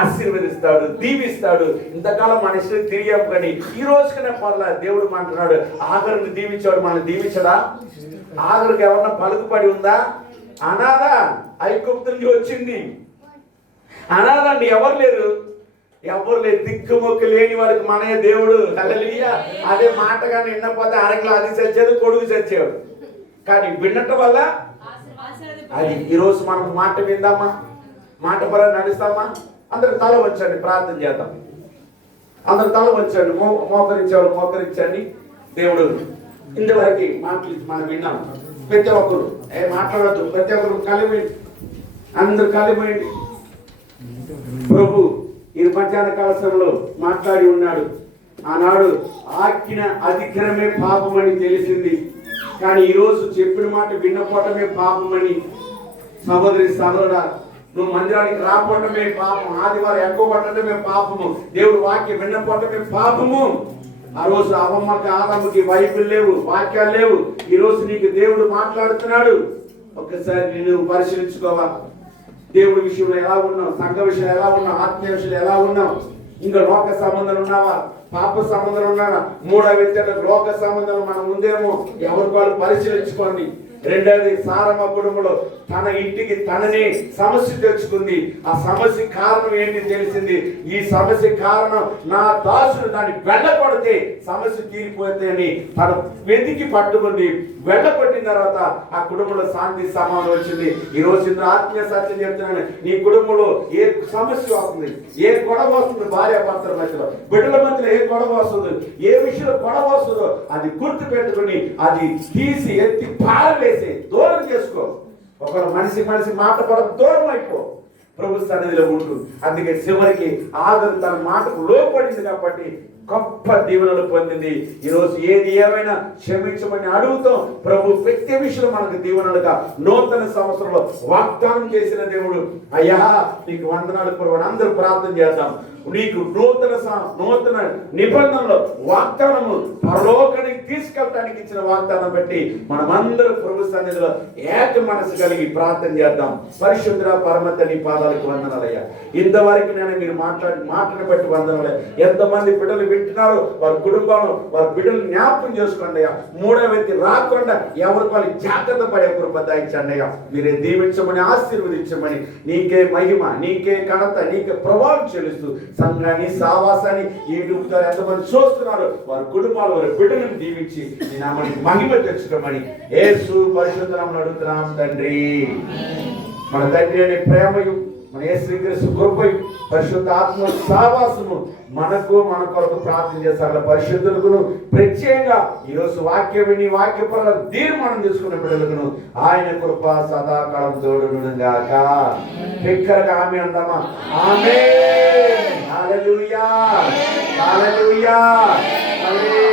ఆశీర్వదిస్తాడు, దీవిస్తాడు. ఇంతకాలం మన ఇష్టం తిరిగాము కానీ ఈ రోజుకనే పర్లేదు. దేవుడు అంటున్నాడు, ఆగరుని దీవించాడు, మనం దీవించడా? ఆగరికి ఎవరన్నా పలుకుపడి ఉందా? అనాథ ఐగుప్తు నుంచి వచ్చింది. అనాథ అండి, ఎవరు లేరు. దిక్కుమొక్కు లేని వారికి మనయే దేవుడు. హల్లెలూయా. అదే మాటగా నిన్నపోతే అరగలో అది చచ్చేది, కొడుకు చచ్చేవాడు. కానీ వినటం వల్ల అది ఈరోజు మనం మాట విందామా, మాట పరంగా నడుస్తామా? అందరు తల వంచండి, ప్రార్థన చేద్దాం. అందరు తల వంచండి, మోకరించేవాళ్ళు మోకరించండి. దేవుడు ఇంతవరకు మాటలు మనం విన్నాం. ప్రతి ఒక్కరు మాట్లాడద్దు, ప్రతి ఒక్కరు కలిపోయింది, అందరు కలిపోయింది. ప్రభు ఈ మధ్యాహ్న కాల సమయంలో మాట్లాడి ఉన్నాడు. ఆనాడు ఆజ్ఞ అధిక్రమే పాపమని తెలిసింది, కానీ ఈరోజు చెప్పిన మాట విన్నపోవటమే పాపమని. సహోదరి సహోదరుడా, నువ్వు మందిరానికి రాపోవటమే పాపం, ఆదివారం ఎక్కువ పట్టడమే పాపము, దేవుడు వాక్యం విన్నపోవటమే పాపము. ఆ రోజు అమ్మమ్మకి ఆదమ్మకి బైబిల్ లేవు, వాక్యాలు లేవు. ఈ రోజు నీకు దేవుడు మాట్లాడుతున్నాడు. ఒక్కసారి నేను పరిశీలించుకోవా, దేవుడి విషయంలో ఎలా ఉన్నావు, సంఘ విషయంలో ఎలా ఉన్నావు, ఆత్మీయ విషయంలో ఎలా ఉన్నావు? ఇంకా లోక సంబంధాలు ఉన్నావా, పాప సంబంధాలు ఉన్నావా? మూడో వ్యక్తి లోక సంబంధాలు మనం ఉందేమో ఎవరికి వాళ్ళు పరిశీలించుకోండి. రెండవది, సారమ్మ కుటుంబంలో తన ఇంటికి తననే సమస్య తెచ్చుకుంది. ఆ సమస్య కారణం ఏంటి తెలిసింది. ఈ సమస్య కారణం నా దాసుడు దాన్ని వెళ్ళకొడితే సమస్య తీరిపోతే అని తను వెతికి పట్టుకుంది. వెళ్ళకొట్టిన తర్వాత ఆ కుటుంబంలో శాంతి సమాధానం వచ్చింది. ఈ రోజు ఇందులో ఆత్మీయ సత్యం చెప్తున్నాను, నీ కుటుంబంలో ఏ సమస్య వస్తుంది, ఏ గొడవ వస్తుంది, భార్య భర్తల మధ్యలో, బిడ్డల మధ్యలో ఏ గొడవ వస్తుందో, ఏ విషయంలో గొడవ వస్తుందో అది గుర్తు పెట్టుకుని అది తీసి ఎత్తి పారవేసి దూరం చేసుకో. ఒకరు మనిషి మాట పడ దూరం అయిపో. ప్రభు సన్నిధిలో ఉంటుంది. అందుకే చివరికి ఆదరు తన మాటకు లోపడింది కాబట్టి గొప్ప దీవెనలు పొందింది. ఈరోజు ఏది ఏమైనా క్షమించమని అడుగుతాం. ప్రభు ప్రతి విషయంలో మనకు దీవెనలుగా నూతన సంవత్సరంలో వాగ్దానం చేసిన దేవుడు. అయ్యా నీకు వందనాలు ప్రభు. అందరూ ప్రార్థన చేద్దాం. నీకు నూతన నిబంధనలో వాగ్దానము పరలోకానికి తీసుకెళ్ళటానికి ఇచ్చిన వాగ్దానం బట్టి మనమందరూ ప్రభు సన్నిధిలో ఏక మనసు కలిగి ప్రార్థన చేద్దాం. పరిశుద్ధ పరమ తండ్రి పాదాలకు వందనాలయ్యా. ఇంతవరకు నేను మీరు మాటను బట్టి వందనాలయ్యా. ఎంతమంది బిడ్డలు వింటున్నారు, వారి కుటుంబాలు వారి బిడ్డలు జ్ఞాపకం చేసుకోండి అయ్యా. మూడో వ్యక్తి రాకుండా ఎవరికి వాళ్ళు జాగ్రత్త పడే కృప దయచండి అయ్యా. మీరే దీవించమని ఆశీర్వదించమని నీకే మహిమ, నీకే ఘనత, నీకే ప్రభావం చెల్లిస్తూ సంఘాన్ని సావాసాన్ని యూట్యూబ్ ద్వారా ఎంతమంది చూస్తున్నారు వారి కుటుంబాలు వారి బిడ్డలను దీవించి నీ నామానికి మహిమ తెచ్చుకోమని యేసు పరిశుద్ధ నామమున అడుగుతున్నాం తండ్రి. మన తండ్రి అనే ప్రేమయు మన యేసుక్రీస్తు కృపయు పరిశుద్ధ ఆత్మ సావాసము మనకు మన కొరకు ప్రార్థన చేస్తారు పరిశుద్ధులకు ప్రత్యేకంగా ఈరోజు వాక్యం విని వాక్య పనుల తీర్మానం తీసుకున్న బిడ్డలకు ఆయన కృప సదాకాలం తోడును గాక. బిగ్గరగా ఆమె అందామా? ఆమేన్. హల్లెలూయా, హల్లెలూయా, హల్లెలూయా.